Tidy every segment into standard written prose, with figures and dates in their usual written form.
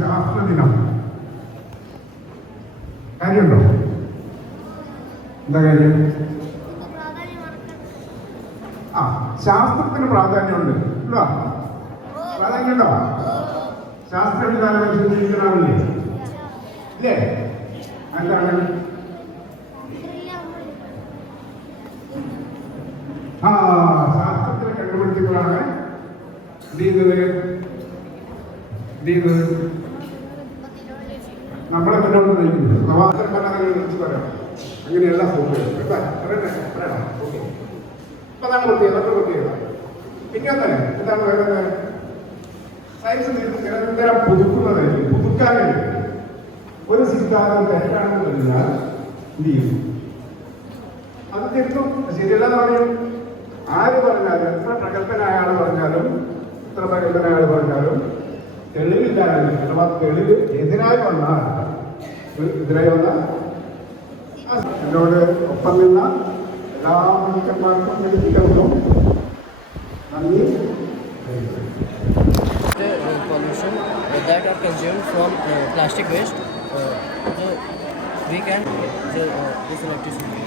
ശാസ്ത്ര ദിനം കാര്യമുണ്ടോ? എന്താ കാര്യം? ആ, ശാസ്ത്രത്തിന് പ്രാധാന്യമുണ്ട്. ഉണ്ടോ? പ്രാധാന്യമുണ്ടോ? ശാസ്ത്ര വിധാനം ചിന്തിക്കണമില്ലേ? ഇല്ലേ? എന്താണ്? ആ, ശാസ്ത്രത്തിലെ കണ്ടുപിടിച്ചുകളാണ് നമ്മളെ മുന്നോട്ട് നയിക്കുന്നത്. നവാസൻ പഠനങ്ങളെ കുറിച്ച് പറയാം. അങ്ങനെയല്ല പറയണം. ഓക്കെ, അപ്പൊ അതാണ് പ്രത്യേകത. പിന്നെ എന്താണ് വേണ്ടത്? സയൻസ് നിരന്തരം പുതുക്കുന്നതായിരിക്കും, പുതുക്കാനായിരിക്കും. ഒരു സിദ്ധാന്തം തെറ്റാണെന്ന് പറഞ്ഞാൽ എന്ത് ചെയ്യും? അത് തെറ്റും. ശരിയല്ലെന്ന് പറയും. ആര് പറഞ്ഞാലും, എത്ര പ്രഗത്ഭനായ ആൾ പറഞ്ഞാലും തെളിവില്ലാതെ, അഥവാ തെളിവ് എതിരായി വന്നാൽ എന്നോട് ഒപ്പം നിന്ന എല്ലാ മനുഷ്യന്മാർക്കും ലഭിക്കുന്നു. നന്ദി. Pollution that are consumed from plastic waste, so we can this electricity.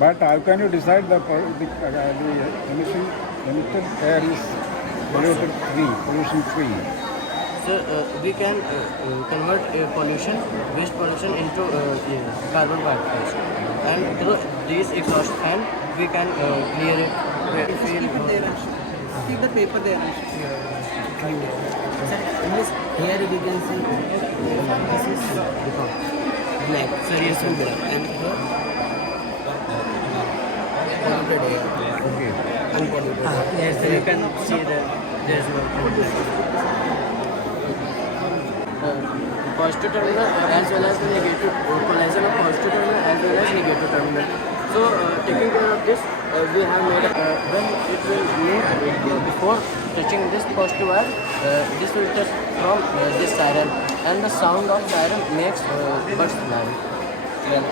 But how can you decide the emission emitted air is pollution free? So we can convert waste pollution into carbon particles, and through these exhaust fan we can clear it. Keep the paper there. Here we can see this is black, serious black, and polluted air. Okay. Unpolluted. Yes, you can see that there is no positive terminal as well as the negative collision of positive terminal as well as negative terminal. So taking care of this, we have made when it will move before touching this positive wire, this will touch from this siren, and the sound of siren makes birds fly. Well,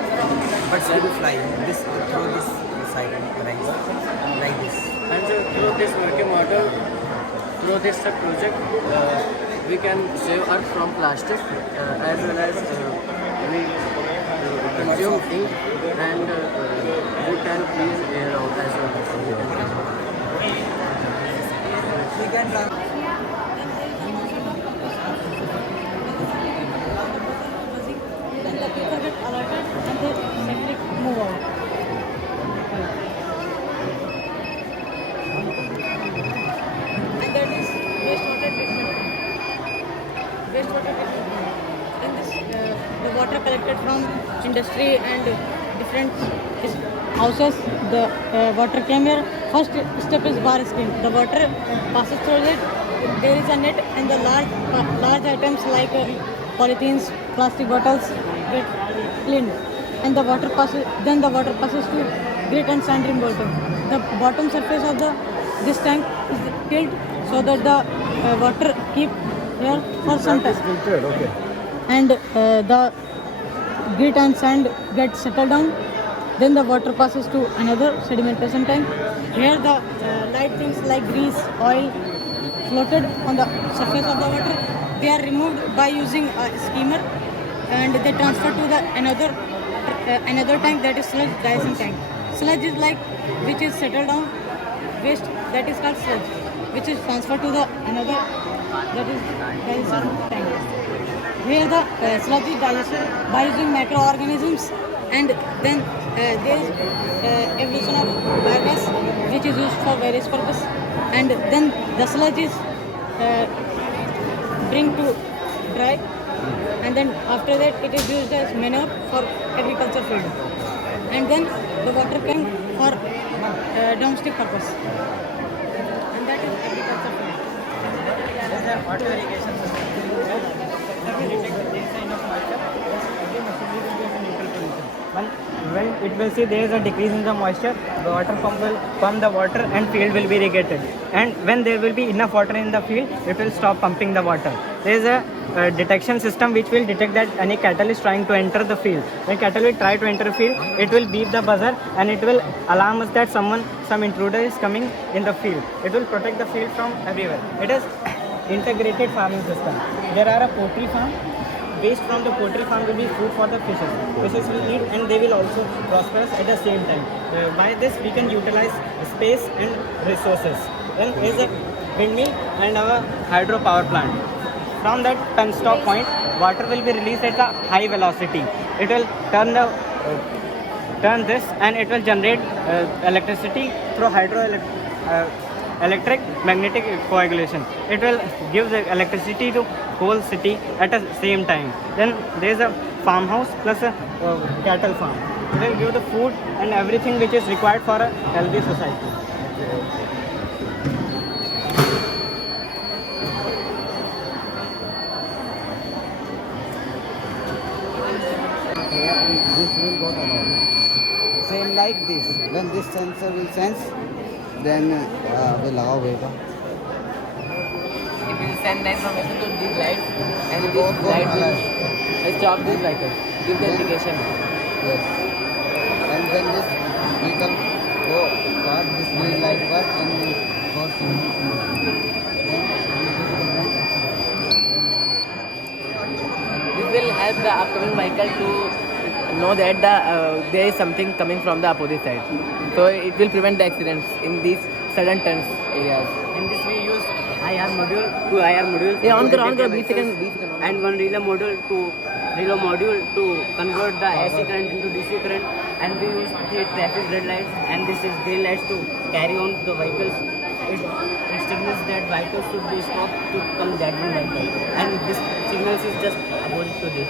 birds will fly this through this siren like this. And through this working model, through this project, we can save Earth from plastic as well as we consume ink, and we can clean air out as well. We can run. Then the people get alerted and they simply move out. And that is wastewater treatment. In this, the water collected from industry and different houses, the water came here. First step is bar scheme. The water passes through it. There is a net, and the large items like polythenes, plastic bottles get cleaned, and the water passes. Then the water passes to grit and sand rim bottom. The bottom surface of this tank is tilled so that the water keep here for some time. Okay. And the grit and sand get settled down. Then the water passes to another sedimentation tank. Here the light things like grease, oil floated on the surface of the water. They are removed by using a skimmer, and they transfer to the another tank, that is sludge dicing tank. Sludge is like which is settled down waste, that is called sludge, which is transferred to the another, that is dicing tank. Here the sludge is digested by using microorganisms, and then there is evolution of biogas, which is used for various purposes, and then the sludge is bring to dry, and then after that it is used as manure for agriculture field, and then the water can for domestic purpose, and that is agriculture field. There is a water irrigation system. Every design of water, again machinery will be of a neutral position. When it will see there is a decrease in the moisture, the water pump will pump the water and field will be irrigated. And when there will be enough water in the field, it will stop pumping the water. There is a detection system which will detect that any cattle is trying to enter the field. When cattle will try to enter the field, it will beep the buzzer and it will alarm us that some intruder is coming in the field. It will protect the field from everywhere. It is integrated farming system. There are a poultry farm. Waste from the poultry farm will be food for the fishes. Fishes will eat and they will also prosper at the same time. By this we can utilize space and resources. Then there is a windmill and our hydropower plant. From that penstop point, water will be released at a high velocity. It will turn this and it will generate electricity through electric magnetic coagulation. It will give the electricity to whole city at the same time. Then there is a farmhouse plus a cattle farm. It will give the food and everything which is required for a healthy society. This will go down. Same like this. When this sensor will sense, then will allow waiver. It will send the information to these lights and this Go light will alert. stop this vehicle. Give the indication. Yes. And when this vehicle go past this green light work and the first This will help the upcoming vehicle to know that there is something coming from the opposite side. So it will prevent the accidents in these sudden turns areas. In this we use IR module, two IR modules. Yeah, on to the detect vehicles, and one relay module to convert the AC current into DC current, and we use the traffic red lights and this is green lights to carry on the vehicles. It signals that vehicles should be stopped to come that one vehicle, and this signals is just opposite to this.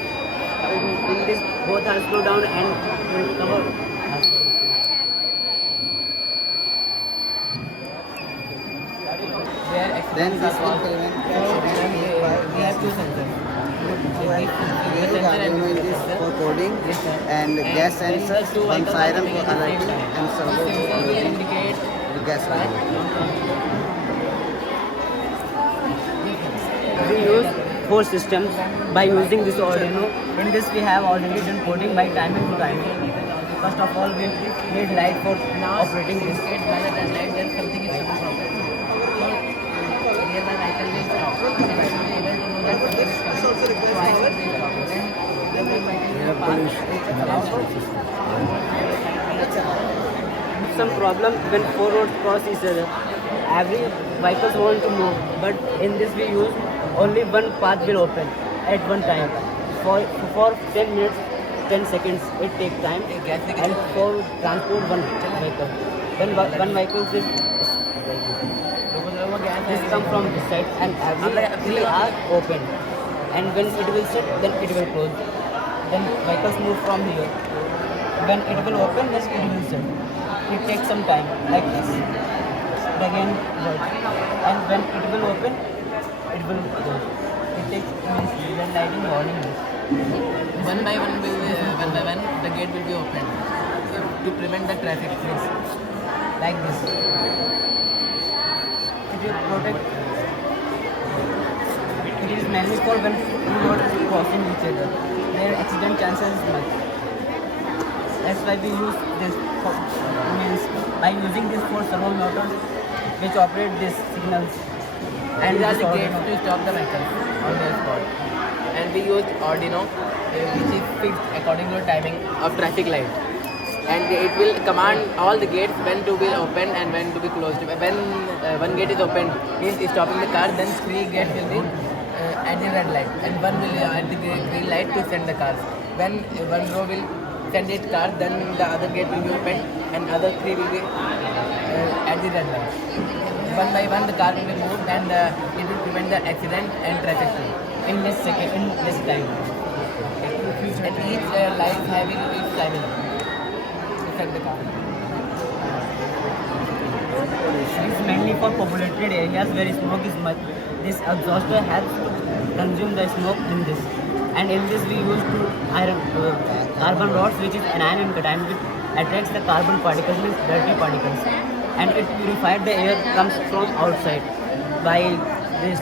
In this both are slow down and will cover. then this will prevent We have two sensors. this for coding and gas sensors, one siren for alerting and servo for Will closing indicate the gas regulation. We use 4 systems by using this Arduino. In this we have already done coding by timing to timing. First of all, we need light for operating this. by the red light, then something is coming from it. So here the vehicle will stop. The vehicle will be able to know that something is coming. So I should be stop. Then the vehicle will pass. Some problem when 4 roads cross each other. Every vehicles want to move, but in this we use only one path will open at one time. For 10 minutes, 10 seconds it takes time, and for transport one vehicle. Then one vehicle is this come from this side, and every three are open. And when it will set, then it will close. Then vehicles move from here. When it will open, then it will set. It takes some time, like this. It again works. And when it will open, it will close. It takes means when lighting warning this. One by one, the gate will be opened to prevent the traffic. Like this. It will protect. It is mainly for when two roads crossing each other. Their accident chances is much. That's why we use this. Means by using this for servo motors, which operate these signals. And these are this the gates Arduino. to stop the vehicles on their spot. And we use Arduino, which is fixed according to timing of traffic light. And it will command all the gates when to be opened and when to be closed. When one gate is opened, means stopping the car, then 3 gates will be at the red light, and one will at the green light to send the cars. When one row will send its car, then the other gate will be opened, and other 3 will be at the red light. One by one, the car will be moved, and it will prevent the accident and traffic flow. In this second, in this time. And each light having its timing to set the car. It's mainly for populated areas where smoke is much. This exhauster helps to consume the smoke in this. And in this we use two carbon rods, which is anion cation, which attracts the carbon particles, means dirty particles, and it purified the air comes from outside by these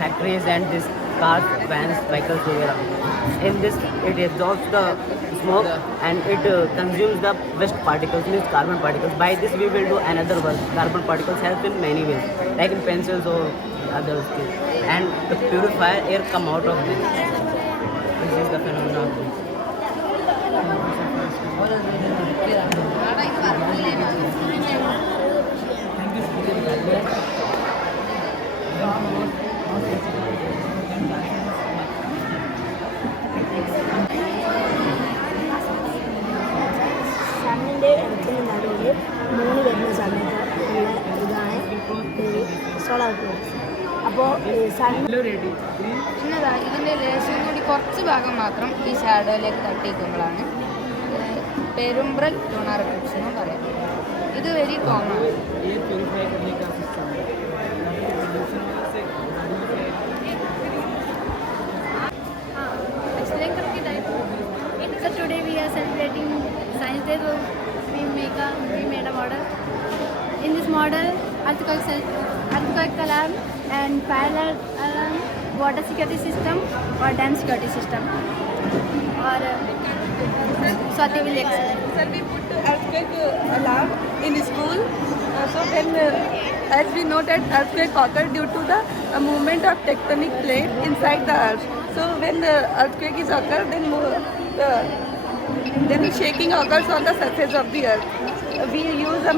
factories and these cars, vans, vehicles, etc. In this, it absorbs the smoke and it consumes the waste particles, means carbon particles. By this, we will do another work. Carbon particles help in many ways, like in pencils or other things. And the purifier air come out of this. This is the phenomenon of this. സണ്ണിൻ്റെ ഇടത്തിന് നടുവിൽ മൂന്ന് വരുന്ന സമയത്ത് ഉള്ള ഇതാണ് solar plates. അപ്പോൾ പിന്നെതാ ഇതിൻ്റെ ലേശം കൂടി കുറച്ച് ഭാഗം മാത്രം ഈ ഷാഡോയിലേക്ക് തട്ടിക്കുമ്പോഴാണ് പെരുമ്പ്രൽ ലൂണാർ എക്ലിപ്സ് എന്നും പറയാം. ഇത് വെരി കോമൺ ആണ്. explain करके type. So today we are celebrating Science Day. So we made a model. In this model, earthquake alarm and fire alarm, water security system or dam security system. Or Swati will explain. Sir, we put earthquake alarm in school. So when, as we know that earthquake occur due to the movement of tectonic plate inside the earth. So when the earthquake is occur, then shaking occurs on the surface of the earth. We use a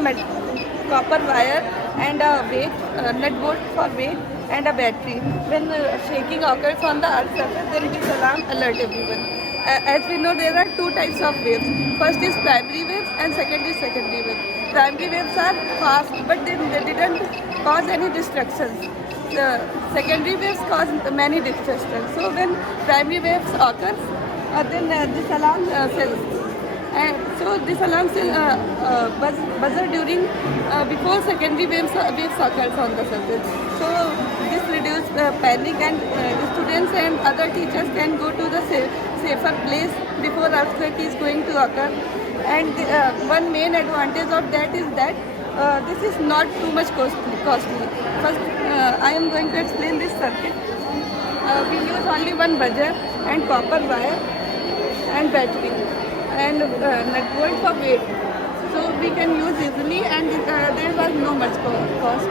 copper wire and a weight, nut bolt for weight and a battery. When shaking occurs on the earth surface, then this alarm alert everyone. As we know, there are two types of waves. First is primary waves and second is secondary waves. Primary waves are fast, but they didn't cause any destructions. The secondary waves cause many destructions. So when primary waves occurs, then this alarm cells. And so this alarm cell buzzer during before secondary waves occurs on the surface. So this reduces panic, and students and other teachers can go to the safer place before earthquake is going to occur. And one main advantage of that is that this is not too much costly. First, I am going to explain this circuit. We use only one buzzer and copper wire and battery and nut bolt for weight. So we can use easily, and there was no much cost.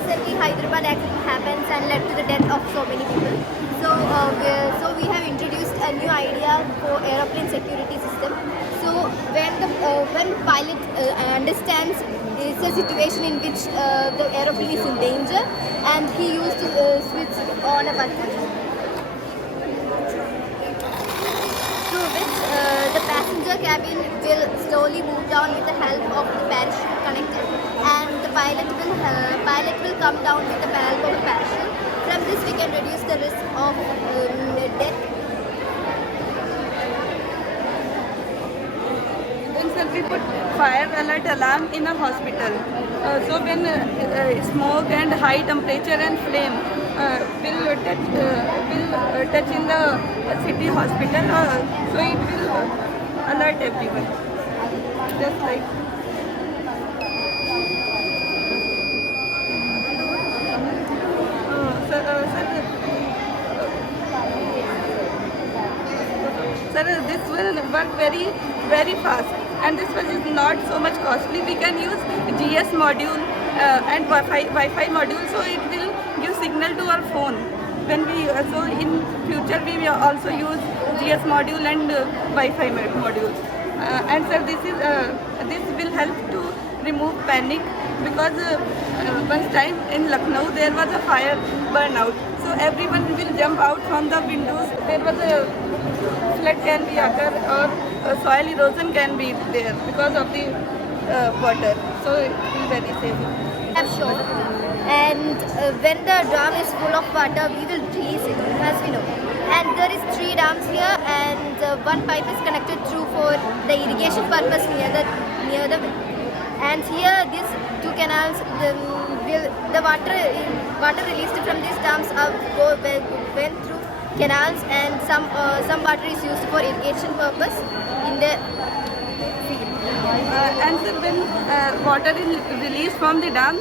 Recently, Hyderabad accident happens and led to the death of so many people. So we have introduced a new idea for aeroplane security system. So when pilot understands it's a situation in which the aeroplane is in danger, and he used to switch on a button through which the passenger cabin will slowly move down with the help of the parachute connector, and the pilot will come down with the help of the parachute. From this we can reduce the risk of death. Then sir, we put fire alert alarm in a hospital. So when smoke and high temperature and flame will touch in the city hospital, so it will alert everyone. Just like. Sir, this will work very, very fast, and this one is not so much costly. We can use GS module and Wi-Fi module, so it will give signal to our phone. When we so in future we will also use GS module and Wi-Fi modules. And sir, this will help to remove panic, because one time in Lucknow there was a fire burnout. So everyone will jump out from the windows. There was a flood can be occur, or soil erosion can be there because of the water. So it will be very safe. I'm sure. And when the drum is full of water, we will release it, as we know. And there is 3 dams here, and one pipe is connected through for the irrigation purpose near the. And here these 2 canals the water released from these dams went through canals, and some water is used for irrigation purpose in the field. And so when water is released from the dam,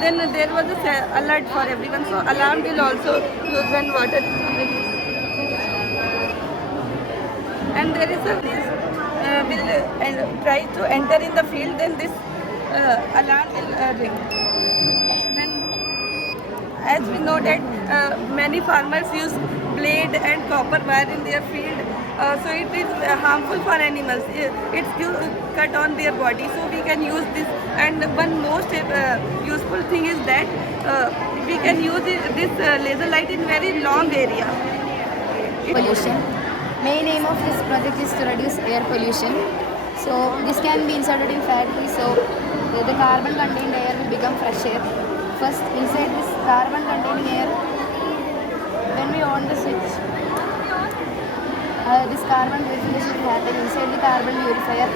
then there was a alert for everyone. So alarm will also use when water is released. And there is a will try to enter in the field, then this alarm will ring. When, as we know that many farmers use blade and copper wire in their field, so it is harmful for animals. It's cut on their body, so we can use this. And one most useful thing is that we can use this laser light in very long area. Pollution. Main aim of this project is to reduce air pollution. So this can be inserted in factories, so the carbon contained air will become fresh air. First, inside this carbon containing air, when we on the switch, this carbon purification will happen inside the carbon purifier.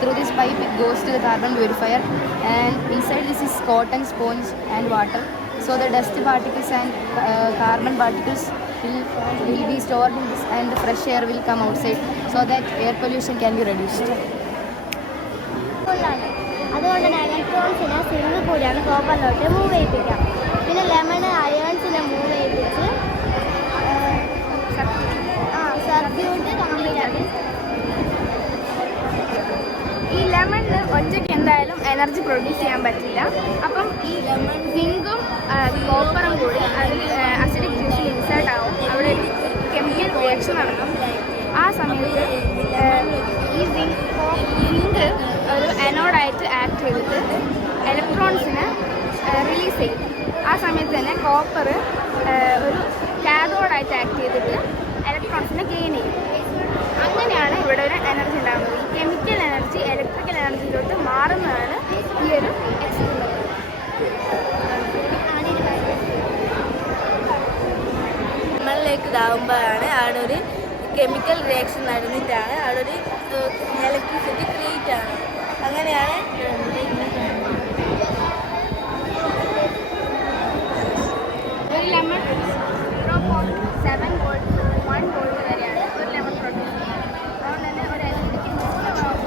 Through this pipe it goes to the carbon purifier, and inside this is cotton, sponge and water. So the dust particles and carbon particles will be stored in this, and the fresh air will come outside, so that air pollution can be reduced. അതുകൊണ്ട് തന്നെ ഇലക്ട്രോൺസിനെ single കൂടിയാണ് കോപ്പറിലോട്ട് move ചെയ്യിപ്പിക്കാം. പിന്നെ lemon അയേൺസിനെ move ചെയ്യിപ്പിച്ച് circuit complete ആക്കി. ഈ ലെമണിൽ ഒറ്റയ്ക്ക് എന്തായാലും energy produce ചെയ്യാൻ പറ്റില്ല. അപ്പം ഈ സിങ്കും കോപ്പറും കൂടി അതിൽ അസിഡിക് ജ്യൂസിൽ ഇൻസേർട്ട് ആവും. അവിടെ ഒരു കെമിക്കൽ റിയാക്ഷൻ നടക്കും. ആ സമയത്ത് ഈ സിങ്ക് ഒരു അനോഡായിട്ട് ആക്ട് ചെയ്തിട്ട് ഇലക്ട്രോൺസിനെ റിലീസ് ചെയ്യും. ആ സമയത്ത് തന്നെ കോപ്പർ ഒരു കാഥോഡായിട്ട് ആക്ട് ചെയ്തിട്ട് ഇലക്ട്രോൺസിനെ ഗെയിൻ ചെയ്യും. അങ്ങനെയാണ് ഇവിടെ ഒരു എനർജി ഉണ്ടാകുന്നത്. ഈ കെമിക്കൽ എനർജി ഇലക്ട്രിക്കൽ എനർജിയിലോട്ട് മാറുന്നതാണ് ഈ ഒരു എക്സ്പെരിമെൻറ്റ്. നമ്മളിലേക്ക് ഇതാകുമ്പോഴാണ് അവിടെ ഒരു കെമിക്കൽ റിയാക്ഷൻ നടന്നിട്ടാണ് അവിടെ ഒരു ഇലക്ട്രിസിറ്റി ക്രിയേറ്റ് ആണ്. അങ്ങനെയാണ് ഒരു ലെമൺ 0.7 വോൾട്ട് 1 വോൾട്ട് വരെയാണ് ഒരു ലെമൺ പ്രൊഡ്യൂസ് ചെയ്യുന്നത്. അതുകൊണ്ട് തന്നെ ഒരു എലക്ട്രിക്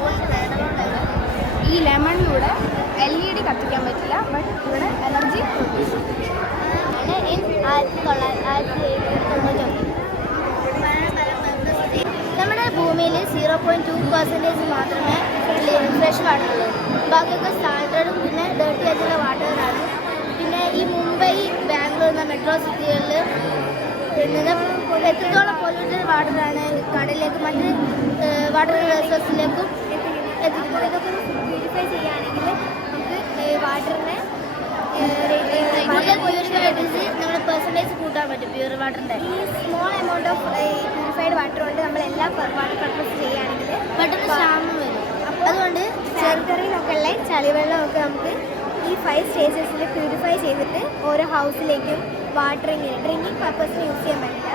വോൾട്ട് വേണ്ടതുകൊണ്ട് തന്നെ ഈ ലെമണിലൂടെ LED കത്തിക്കാൻ പറ്റില്ല, ബട്ട് ഇവിടെ എനർജി പ്രൊഡ്യൂസ് ചെയ്യും. 1990 നമ്മുടെ ഭൂമിയിൽ 0.2% മാത്രമേ ഫ്രഷ് വാട്ടർ ഉള്ളൂ. ബാക്കിയൊക്കെ സ്റ്റാൻഡേർഡും പിന്നെ ഡേർട്ടി ആയിട്ടുള്ള വാട്ടറാണ്. പിന്നെ ഈ മുംബൈ, ബാംഗ്ലൂർ എന്ന മെട്രോ സിറ്റികളിൽ എത്രത്തോളം പൊല്യൂട്ടഡ് വാട്ടറാണ് കടലിലേക്ക് മറ്റ് വാട്ടർ റിസോഴ്സിലേക്കും എത്തിക്കുന്നത്. ഇതൊക്കെ പ്യൂരിഫൈ ചെയ്യുകയാണെങ്കിൽ നമുക്ക് വാട്ടറിനെ പൊല്യൂഷൻ റേറ്റിച്ച് നമ്മുടെ പെർസെൻറ്റേജ് കൂട്ടാൻ പറ്റും പ്യൂർ വാട്ടറിൻ്റെ. ഈ small amount of purified water കൊണ്ട് നമ്മൾ എല്ലാ വാട്ടർ പർപ്പസ് ചെയ്യുകയാണെങ്കിൽ പെട്ടെന്ന് ക്ഷാമം വരും. അതുകൊണ്ട് ചെറുകറിയിലൊക്കെ ഉള്ള ചളിവെള്ളമൊക്കെ നമുക്ക് ഈ 5 സ്റ്റേജസിൽ പ്യൂരിഫൈ ചെയ്തിട്ട് ഓരോ ഹൗസിലേക്കും വാട്ടറിങ്ങിന് ഡ്രിങ്കിങ് പർപ്പസിന് യൂസ് ചെയ്യാൻ പറ്റില്ല.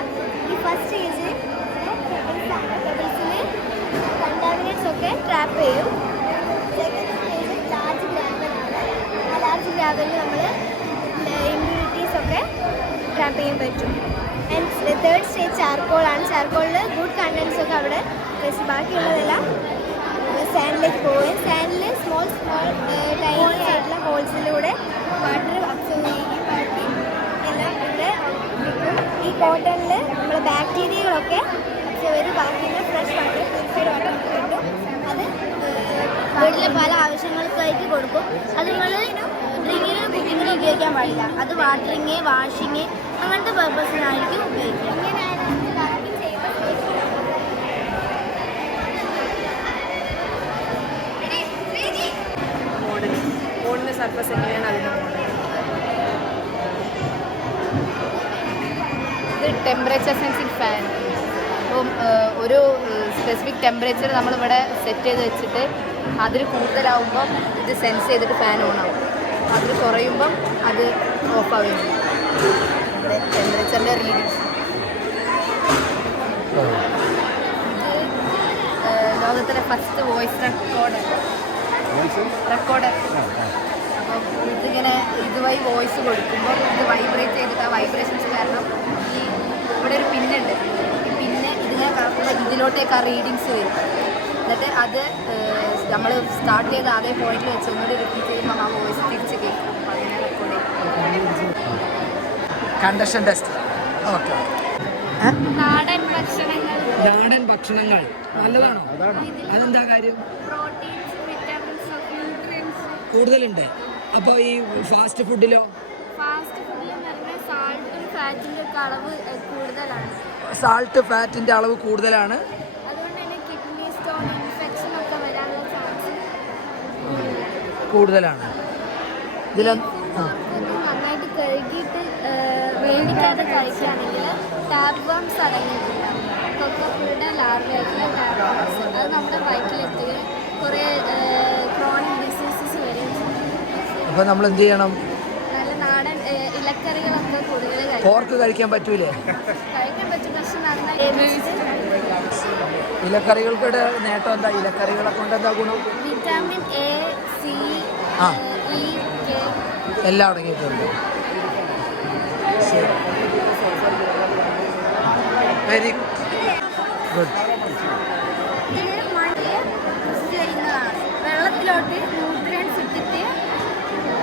ഈ ഫസ്റ്റ് സ്റ്റേജ് പെബിൾസിൽ കണ്ടാമിനേറ്റ്സ് ഒക്കെ ട്രാപ്പ് ചെയ്യും. സെക്കൻഡ് സ്റ്റേജ് ലാർജ് ഗ്രാവലാണ്. ആ ലാർജ് ഗ്രാവലിൽ നമ്മൾ ഇമ്പ്യൂരിറ്റീസ് ഒക്കെ ട്രാപ്പ് ചെയ്യാൻ പറ്റും. ആൻഡ് തേർഡ് സ്റ്റേജ് ചാർക്കോളാണ്. ചാർക്കോളിൽ ഗുഡ് കണ്ടൻസ് ഒക്കെ അവിടെ ബാക്കിയുള്ളതെല്ലാം സാൻഡിലേക്ക് പോകും. സാൻഡിൽ സ്മോൾ ടൈനി ആയിട്ടുള്ള ഹോൾസിലൂടെ വാട്ടർ അബ്സോർവ് ചെയ്യുകയും ബാക്കി എല്ലാം ഇവിടെ നിൽക്കും. ഈ കോട്ടണിൽ നമ്മൾ ബാക്ടീരിയകളൊക്കെ അബ്സോർവ് ചെയ്ത് ബാക്കിയുള്ള ഫ്രഷ് വാട്ടർ പ്യൂരിഫൈഡ് വാട്ടർ കിട്ടും. അത് വീട്ടിലെ പല ആവശ്യങ്ങൾക്കായിട്ട് കൊടുക്കും. അത് നമ്മൾ ഡ്രിങ്കിനും കുക്കിങ്ങിനും ഉപയോഗിക്കാൻ പാടില്ല. അത് വാട്ടറിങ്, വാഷിങ് അങ്ങനത്തെ പർപ്പസിനായിരിക്കും ഉപയോഗിക്കുക. മോഡിൻ്റെ സർഫസ് എങ്ങനെയാണ് അതിൻ്റെ ഇത് ടെമ്പറേച്ചർ സെൻസിങ് ഫാൻ. അപ്പം ഒരു സ്പെസിഫിക് ടെമ്പറേച്ചർ നമ്മളിവിടെ സെറ്റ് ചെയ്ത് വെച്ചിട്ട് അതിൽ കൂടുതലാവുമ്പം ഇത് സെൻസ് ചെയ്തിട്ട് ഫാൻ ഓൺ ആവും. അതിൽ കുറയുമ്പം അത് ഓഫാവുകയും ചെയ്യും. ടെമ്പറേച്ചറിൻ്റെ റീഡിങ് ഇത് ലോകത്തിലെ ഫസ്റ്റ് വോയിസ് റെക്കോർഡർ. അപ്പോൾ ഇതിങ്ങനെ ഇതുവഴി വോയിസ് കൊടുക്കുമ്പോൾ ഇത് വൈബ്രേറ്റ് ചെയ്തിട്ട് ആ വൈബ്രേഷൻസ് കാരണം ഈ ഇവിടെ ഒരു പിന്നുണ്ട്. ഈ പിന്നെ ഇതിങ്ങനെ കറക്കുമ്പോൾ ഇതിലോട്ടേക്ക് ആ റീഡിങ്സ് വരും. എന്നിട്ട് അത് നമ്മൾ സ്റ്റാർട്ട് ചെയ്ത അതേ പോയിന്റിൽ വെച്ച് ഒന്നുകൂടി റിപ്പീറ്റ് ചെയ്യുമ്പോൾ ആ വോയിസ് തിരിച്ച് കേൾക്കും. അപ്പോൾ അതിനെ റെക്കോർഡ് ചെയ്യും. Conduction test. ഓക്കെ. നാടൻ ഭക്ഷണങ്ങൾ, നാടൻ ഭക്ഷണങ്ങൾ നല്ലതാണോ? അതെന്താ കാര്യം? പ്രോട്ടീൻസ്, വിറ്റാമിൻസ്, ന്യൂട്രിയൻസ് കൂടുതലുണ്ട്. അപ്പോൾ ഈ ഫാസ്റ്റ് ഫുഡിലോ? ഫാസ്റ്റ് ഫുഡിൽ പറഞ്ഞാൽ സാൾട്ടും ഫാറ്റിൻ്റെ ഒക്കെ അളവ് കൂടുതലാണ്. സാൾട്ട് ഫാറ്റിൻ്റെ അളവ് കൂടുതലാണ്. അതുകൊണ്ട് തന്നെ കിഡ്നി സ്റ്റോൺ ഇൻഫെക്ഷൻ ഒക്കെ വരാനുള്ള ചാൻസ് കൂടുതലാണ്. ഇതിൽ നന്നായിട്ട് കഴുകിയിട്ട് വേവിക്കാതെ കഴിക്കുകയാണെങ്കിൽ ടാപ്പ് വേംസ് അടങ്ങിയിട്ടുണ്ടാവും. കൊക്കോപ്പുഴയുടെ ലാർവയായിട്ടുള്ള ടാപ്പ് വേംസ് അത് നമ്മുടെ വയറ്റിലെത്തുകയും കുറേ ക്രോണിക് ഡിസീസസ് വരികയും ചെയ്യും. അപ്പോൾ നമ്മൾ എന്ത് ചെയ്യണം? നല്ല നാടൻ ഇലക്കറികളൊക്കെ കൂടുതൽ പോർക്ക് കഴിക്കാൻ പറ്റൂലേ? കഴിക്കാൻ പറ്റും. പക്ഷെ നന്നായി ഇലക്കറികൾക്കിടെ നേട്ടം എന്താ? ഇലക്കറികളെ കൊണ്ട് എന്താ ഗുണം? Vitamin A, C, E, K എല്ലാം അടങ്ങിയിട്ടുണ്ട്. Very good. ഇതിന് മണ്ണിൽ കൃഷി ചെയ്യുന്നതാണ്. വെള്ളത്തിലോട്ട് ന്യൂട്രിയൻസ് ഇട്ടിട്ട്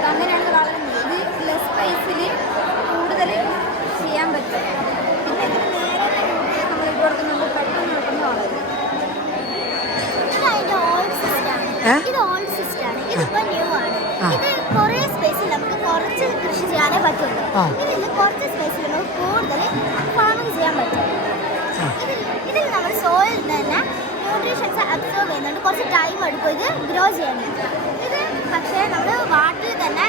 അങ്ങനെയാണ് വളരുന്നത്. ഇത് ലെസ് സ്പൈസിൽ കൂടുതൽ ചെയ്യാൻ പറ്റും. പിന്നെ ഇതിന് നേരെ ന്യൂട്രിയൻ നമ്മൾ ഇട്ട് കൊടുക്കുന്നുണ്ട്. പെട്ടെന്ന് വളരും. ഇത് ഓൾഡ് സിസ്റ്റാണ്. ഇതിപ്പോൾ ന്യൂ ആണ്. ഇത് കുറേ സ്പേസിൽ നമുക്ക് കുറച്ച് കൃഷി ചെയ്യാനേ പറ്റുള്ളൂ. ഇതിൽ കുറച്ച് സ്പേസിൽ നമുക്ക് കൂടുതൽ ഫാമിംഗ് ചെയ്യാൻ പറ്റും. ഇതിൽ നമ്മൾ സോയിൽ തന്നെ ന്യൂട്രീഷൻസ് അബ്സോർവ് ചെയ്യുന്നുണ്ട്. കുറച്ച് ടൈം എടുക്കും ഇത് ഗ്രോ ചെയ്യാനായിട്ട്. ഇത് പക്ഷേ നമ്മൾ വാട്ടറിൽ തന്നെ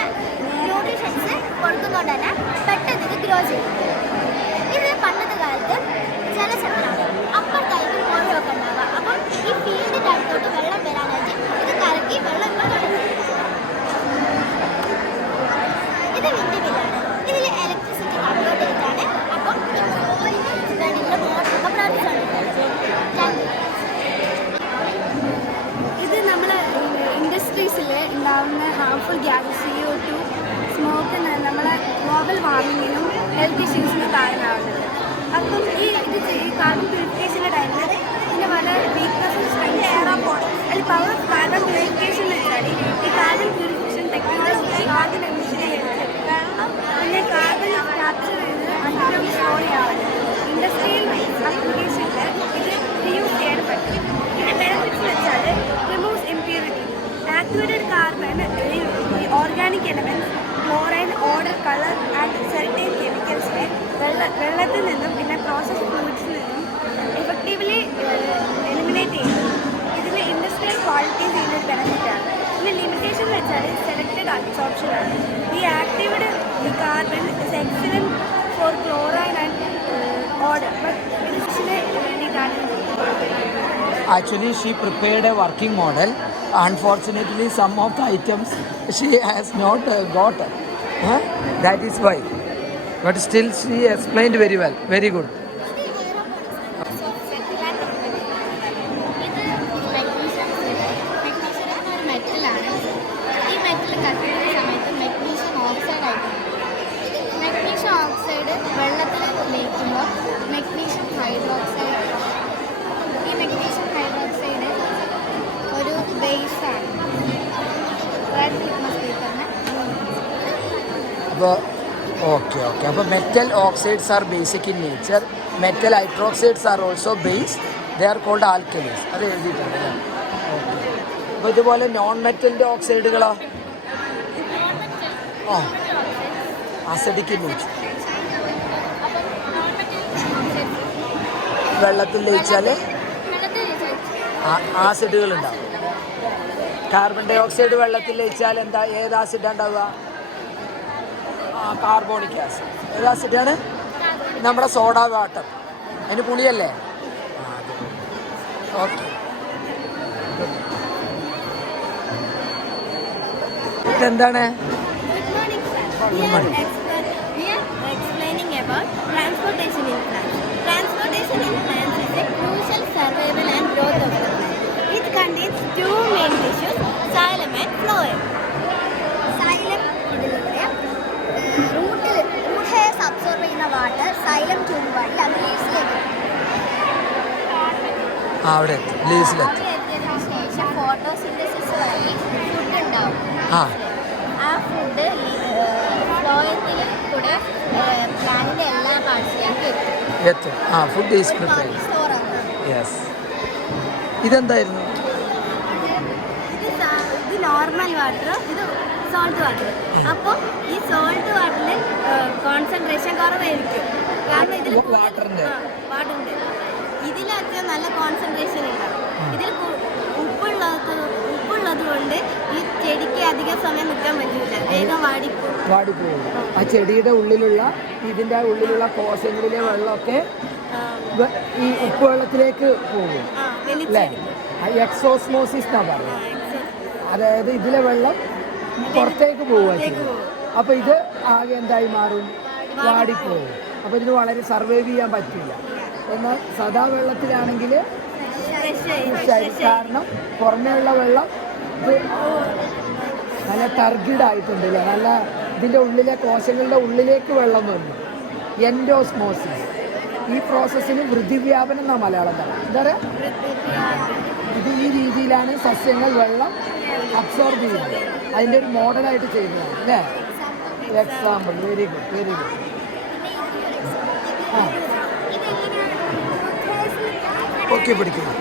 ന്യൂട്രീഷൻസ് കൊടുക്കുന്നതുകൊണ്ട് തന്നെ പെട്ടെന്ന് ഇത് ഗ്രോ ചെയ്യും. ഇത് പണ്ടത്തെ കാലത്ത് ജലചക്രമാണ്. അപ്പുറത്തായിട്ട് ഓരോക്കെ ഉണ്ടാവുക. അപ്പം ഈ ഫീൽഡിൻ്റെ അടുത്തോട്ട് വെള്ളം വരാനായിട്ട് ഇത് കലക്കി വെള്ളം ഇങ്ങോട്ട്. ഇത് വിൻഡ് മില്ലാണ്. ഇതിൽ ഇലക്ട്രിസിറ്റി കൺവേർട്ട് ചെയ്തിട്ടാണ് അപ്പം വേണ്ടിയിട്ടുള്ള മോട്ടറൊക്കെ പ്രവർത്തിച്ചുകൊണ്ടിരിക്കുന്നത്. ഇത് നമ്മൾ ഇൻഡസ്ട്രീസിൽ ഉണ്ടാകുന്ന ഹാർംഫുൾ ഗ്യാസ് CO2 സ്മോക്ക് നമ്മളെ ഗ്ലോബൽ വാർമിങ്ങിനും ഹെൽത്ത് ഇഷ്യൂസിനും കാരണമാവുന്നത്. അപ്പം ഈ കാർബൺ പ്യൂരിഫിക്കേഷൻ്റെ ടൈമിൽ ഇതിൻ്റെ പല വീക്ക്നെസ്സും സ്ട്രെങ്ത് അതിൽ പവർ ഓഫ് കാർബൺ പ്യൂരിഫിക്കേഷൻ എന്ന് വെച്ചാൽ ഈ കാർബൺ പ്യൂരിഫിക്കേഷൻ ടെക്നോളജി കാർബൺ എമിഷനെ വെള്ളം പിന്നെ കാർബൺ ക്യാപ്ചർ ചെയ്ത് അണ്ടർഗ്രൗണ്ട് സ്റ്റോർ ചെയ്യാറുണ്ട്. ഇൻഡസ്ട്രിയൽ ആപ്ലിക്കേഷനിൽ ഇത് റീയൂസ് ചെയ്യാൻ പറ്റും. ഇതിൻ്റെ ബെനിഫിറ്റ്സ് വെച്ചാൽ removes impurity, activated carbon, organic elements, chlorine, odour, colour and certain കെമിക്കൽസിനെ വെള്ളത്തിൽ നിന്നും പിന്നെ പ്രോസസ് ഫ്ലൂയിഡ്സിൽ നിന്നും ഇഫക്റ്റീവ്ലി എലിമിനേറ്റ് ചെയ്യുന്നു. ഇതിൽ ഇൻഡസ്ട്രിയൽ ക്വാളിറ്റി ചെയ്യുന്നൊരു ബെനിഫിറ്റാണ്. പിന്നെ ലിമിറ്റേഷൻ എന്ന് വെച്ചാൽ സെലക്റ്റഡ് അബ്സോർപ്ഷനാണ്. ഈ activated carbon is excellent for chlorine and odour but ഇതിന് വേണ്ടിയിട്ടാണ്. Actually, she prepared a working model. Unfortunately, some of the items she has not got. That is why. But still, she explained very well. Very good. വെള്ളത്തിൽ ലയിക്കുമ്പോൾ magnesium hydroxide. ഈ magnesium hydroxide ഒരു ബേസാണ്. അപ്പോൾ okay. അപ്പോൾ metal oxides are basic in nature. Metal hydroxides are also base. They are called alkalis. അത് എഴുതിയിട്ടുണ്ട്. അപ്പോൾ ഇതുപോലെ നോൺ മെറ്റലിൻ്റെ ഓക്സൈഡുകളോ? Acidic in nature. വെള്ളത്തിൽ ലയിച്ചാൽ ആസിഡുകളുണ്ടാവും. കാർബൺ ഡൈ ഓക്സൈഡ് വെള്ളത്തിൽ ലയിച്ചാൽ ഏത് ആസിഡാണ് ഉണ്ടാവുക? Carbonic acid. ഏത് ആസിഡാണ്? നമ്മുടെ സോഡ വാട്ടർ. അതിന് പുളിയല്ലേ? ഓക്കെ. ഇതെന്താണ്? We are explaining about transportation in plants. Transportation in plants is a crucial survival and growth of the plant. It contains two main tissues, xylem and phloem. Xylem അവിടെ എത്തും, ലീസിലെത്തും. ശേഷം photosynthesis വഴി food ഉണ്ടാവും. ആ ആ food ഫ്ലോയത്തിൽ കൂടെ പ്ലാന്റിന്റെ എല്ലാ പാർട്സിലേക്കും എത്തും. Food is prepared. സ്റ്റോർ ആവും. യെസ്. ഇതെന്തായിരുന്നു? ഇത് നോർമൽ വാട്ടർ, ഇത് സോൾട്ട് വാട്ടർ. അപ്പോൾ ഈ സോൾട്ട് വാട്ടറിന് കോൺസെൻട്രേഷൻ കുറവായിരിക്കും. കാരണം ഇതിൽ വാട്ടറിന്റെ വാട്ടറിൻ്റെ ഇതിലൊക്കെ നല്ല കോൺസെൻട്രേഷൻ ഉണ്ടാവും. ഇതിൽ ഉപ്പുള്ളത് കൊണ്ട് ഈ ചെടിക്ക് അധികം സമയം നിൽക്കാൻ പറ്റില്ല, വേഗം വാടിപ്പോകും. ആ ചെടിയുടെ ഉള്ളിലുള്ള ഇതിൻ്റെ ഉള്ളിലുള്ള കോശങ്ങളിലെ വെള്ളമൊക്കെ ഈ ഉപ്പുവെള്ളത്തിലേക്ക് പോകും അല്ലേ? എക്സോസ്മോസിസ് എന്നാ പറയുന്നത്. അതായത് ഇതിലെ വെള്ളം പുറത്തേക്ക് പോവുക ചെയ്യും. അപ്പോൾ ഇത് ആകെ എന്തായി മാറും? വാടിപ്പോകും. അപ്പോൾ ഇതിന് വളരെ സർവൈവ് ചെയ്യാൻ പറ്റില്ല. എന്നാൽ സദാ വെള്ളത്തിലാണെങ്കിൽ കാരണം പുറമേയുള്ള വെള്ളം ഇത് നല്ല ടർഗിഡ് ആയിട്ടുണ്ട് അല്ലേ? നല്ല ഇതിൻ്റെ ഉള്ളിലെ കോശങ്ങളുടെ ഉള്ളിലേക്ക് വെള്ളം വന്നു. എൻഡോസ്മോസിസ്. ഈ പ്രോസസ്സിന് വൃദ്ധിവ്യാപനം എന്നാണ് മലയാളം പറയുന്നത്. എന്താ പറയുക? ഇത് ഈ രീതിയിലാണ് സസ്യങ്ങൾ വെള്ളം അബ്സോർബ് ചെയ്യുന്നത്. അതിൻ്റെ ഒരു മോഡലായിട്ട് ചെയ്യുന്നതാണ് അല്ലേ? Example. Very good, very good. Okay, പിടിക്കുന്നു.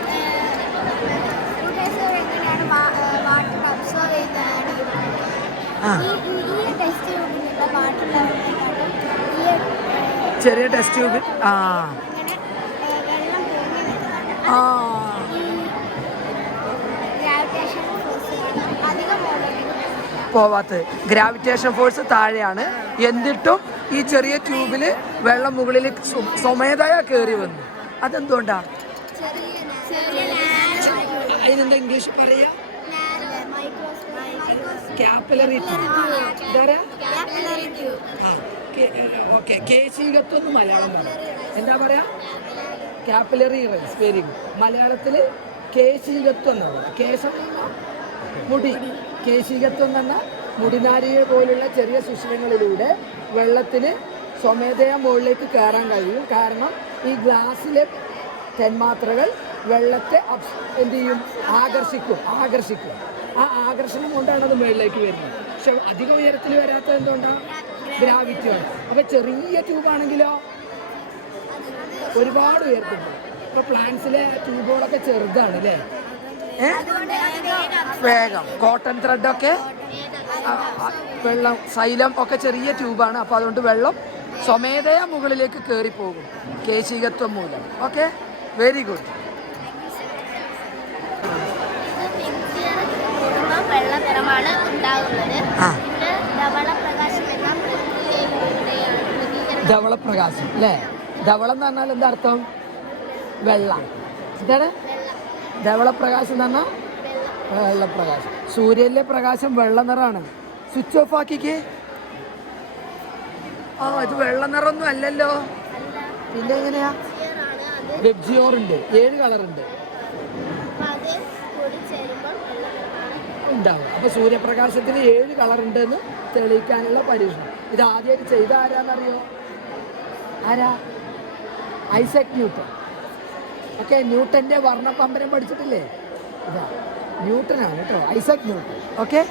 ചെറിയ ടെസ്റ്റ് ട്യൂബ്. പോവാത്ത ഗ്രാവിറ്റേഷൻ ഫോഴ്സ് താഴെയാണ്. എന്നിട്ടും ഈ ചെറിയ ട്യൂബിൽ വെള്ളം മുകളിൽ സ്വമേധയാ കയറി വന്നു. അതെന്തുകൊണ്ടാ? അതിനെന്താ ഇംഗ്ലീഷ് പറയാ? Capillary okay. കേശികത്വം എന്ന് മലയാളം പറയാം. എന്താ പറയാ? Capillary rise. Very good. മലയാളത്തിൽ കേശികത്വം എന്നാണ് പറയുക. കേശം മുടി. കേശികത്വം എന്ന് പറഞ്ഞാൽ മുടിനാരിയെ പോലുള്ള ചെറിയ സുഷിരങ്ങളിലൂടെ വെള്ളത്തിന് സ്വമേധയാ മുകളിലേക്ക് കയറാൻ കഴിയും. കാരണം ഈ ഗ്ലാസ്സിലെ തന്മാത്രകൾ വെള്ളത്തെ എന്ത് ചെയ്യും? ആകർഷിക്കും. ആ ആകർഷണം കൊണ്ടാണ് അത് മുകളിലേക്ക് വരുന്നത്. പക്ഷെ അധികം ഉയരത്തിൽ വരാത്തത് എന്തുകൊണ്ടാണ്? ഗ്രാവിറ്റിയാണ്. അപ്പോൾ ചെറിയ ട്യൂബാണെങ്കിലോ ഒരുപാട് ഉയർത്തുണ്ട്. ഇപ്പോൾ പ്ലാന്റ്സിലെ ട്യൂബുകളൊക്കെ ചെറുതാണ് അല്ലേ? വേഗം. കോട്ടൺ ത്രെഡൊക്കെ വെള്ളം, സൈലം ഒക്കെ ചെറിയ ട്യൂബാണ്. അപ്പോൾ അതുകൊണ്ട് വെള്ളം സ്വമേധയാ മുകളിലേക്ക് കയറിപ്പോകും കേശികത്വം മൂലം. Okay, very good. വെള്ള നിറമാണ് ഉണ്ടാകുന്നത്. ധവളപ്രകാശം അല്ലേ? ധവളം എന്ന് പറഞ്ഞാൽ എന്താ അർത്ഥം? വെള്ള. എന്താണ് ധവളപ്രകാശം എന്ന് പറഞ്ഞാൽ? വെള്ളപ്രകാശം. സൂര്യനിലെ പ്രകാശം വെള്ള നിറമാണ്. സ്വിച്ച് ഓഫ് ആക്കിക്കേ. ഇത് വെള്ള നിറമൊന്നും അല്ലല്ലോ. പിന്നെ എങ്ങനെയാ? വെബ്ജിയോർ ഉണ്ട്. 7 കളറുണ്ട് ഉണ്ടാവും. അപ്പോൾ സൂര്യപ്രകാശത്തിന് 7 കളറുണ്ടെന്ന് തെളിയിക്കാനുള്ള പരീക്ഷണം. ഇത് ആദ്യമായിട്ട് ചെയ്ത ആരാന്നറിയോ? ആരാ? Isaac Newton. ഓക്കെ, ന്യൂട്ടൻ്റെ വർണ്ണപമ്പരം പഠിച്ചിട്ടില്ലേ? ഇതാ ന്യൂട്ടനാണ് കേട്ടോ, ഐസക് ന്യൂട്ടൺ. ഓക്കെ,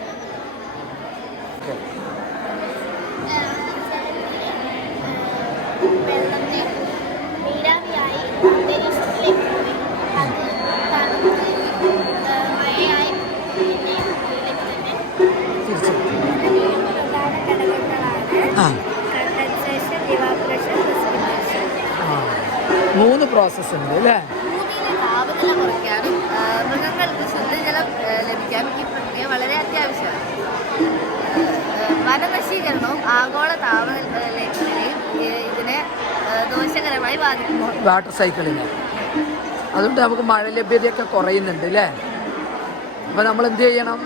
മൂന്ന് പ്രോസസ് ഉണ്ട് അല്ലേ? താപനില കുറയ്ക്കാനും മൃഗങ്ങൾക്ക് ശുദ്ധജലം ലഭിക്കാനും ഈ പ്രക്രിയ വളരെ അത്യാവശ്യമാണ്. വനനശീകരണവും ആഗോള താപനിലയും ഇതിനെ ദോഷകരമായി ബാധിക്കുന്നു. വാട്ടർ സൈക്കിളിന് അതുകൊണ്ട് നമുക്ക് മഴ ലഭ്യതയൊക്കെ കുറയുന്നുണ്ട് അല്ലേ? അപ്പോൾ നമ്മൾ എന്ത് ചെയ്യണം?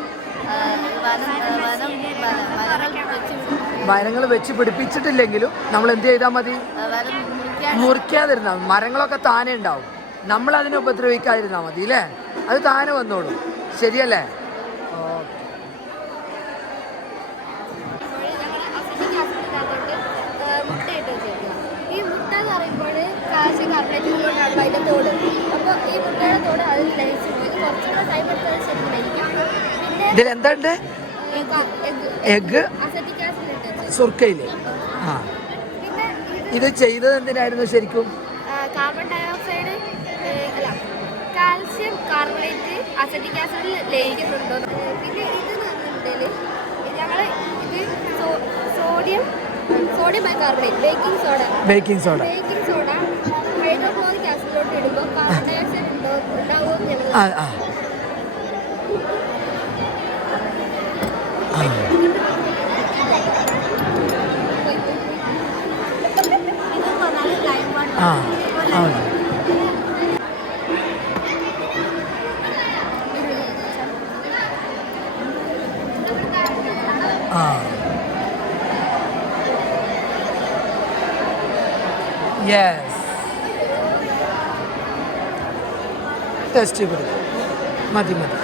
മരങ്ങൾ വെച്ച് പിടിപ്പിച്ചിട്ടില്ലെങ്കിലും നമ്മൾ എന്ത് ചെയ്താൽ മതി? മുറിക്കാതിരുന്നാൽ മതി. മരങ്ങളൊക്കെ താനെ ഉണ്ടാവും, നമ്മൾ അതിനെ ഉപദ്രവിക്കാതിരുന്നാൽ മതി അല്ലേ? അത് താനെ വന്നോളൂ. ശരിയല്ലേ? ഈ മുട്ട എന്ന് പറയുമ്പോൾ കാൽസ്യം കാർബണേറ്റ് കൊണ്ടാണ് അതിൻ്റെ തോട്. അപ്പോൾ ഈ മുട്ടയുടെ തോട് ടൈം എടുത്തത് ശരിക്കും ലയിക്കും. പിന്നെ ഇതിലെന്തുണ്ട്? എഗ്ഗ് അസറ്റിക് ആസിഡ് സുർക്കയില്. ആ, പിന്നെ ഇത് ചെയ്തത് എന്തിനായിരുന്നു ശരിക്കും? കാർബൺ ഡയോക്സൈഡ് അല്ല കാൽസ്യം കാർബണേറ്റ് അസറ്റിക് ആസിഡിൽ ലയിക്കുന്നുണ്ടോ. പിന്നെ ഇത് പറഞ്ഞിട്ടുണ്ടെങ്കിൽ ഞങ്ങൾ ഇത് sodium bicarbonate baking soda hydrochloric ആസിഡിലോട്ട് ഇടുമ്പോൾ കാർബൺ ഡയോക്സൈഡ് ഉണ്ടാവുമോ ഞങ്ങൾ ആ ആ ആ ഇത് പറഞ്ഞാൽ ലൈം വാട്ടർ ആ ആ ആ യെസ് ടെസ്റ്റ് കൊടുക്കും. മതി മതി.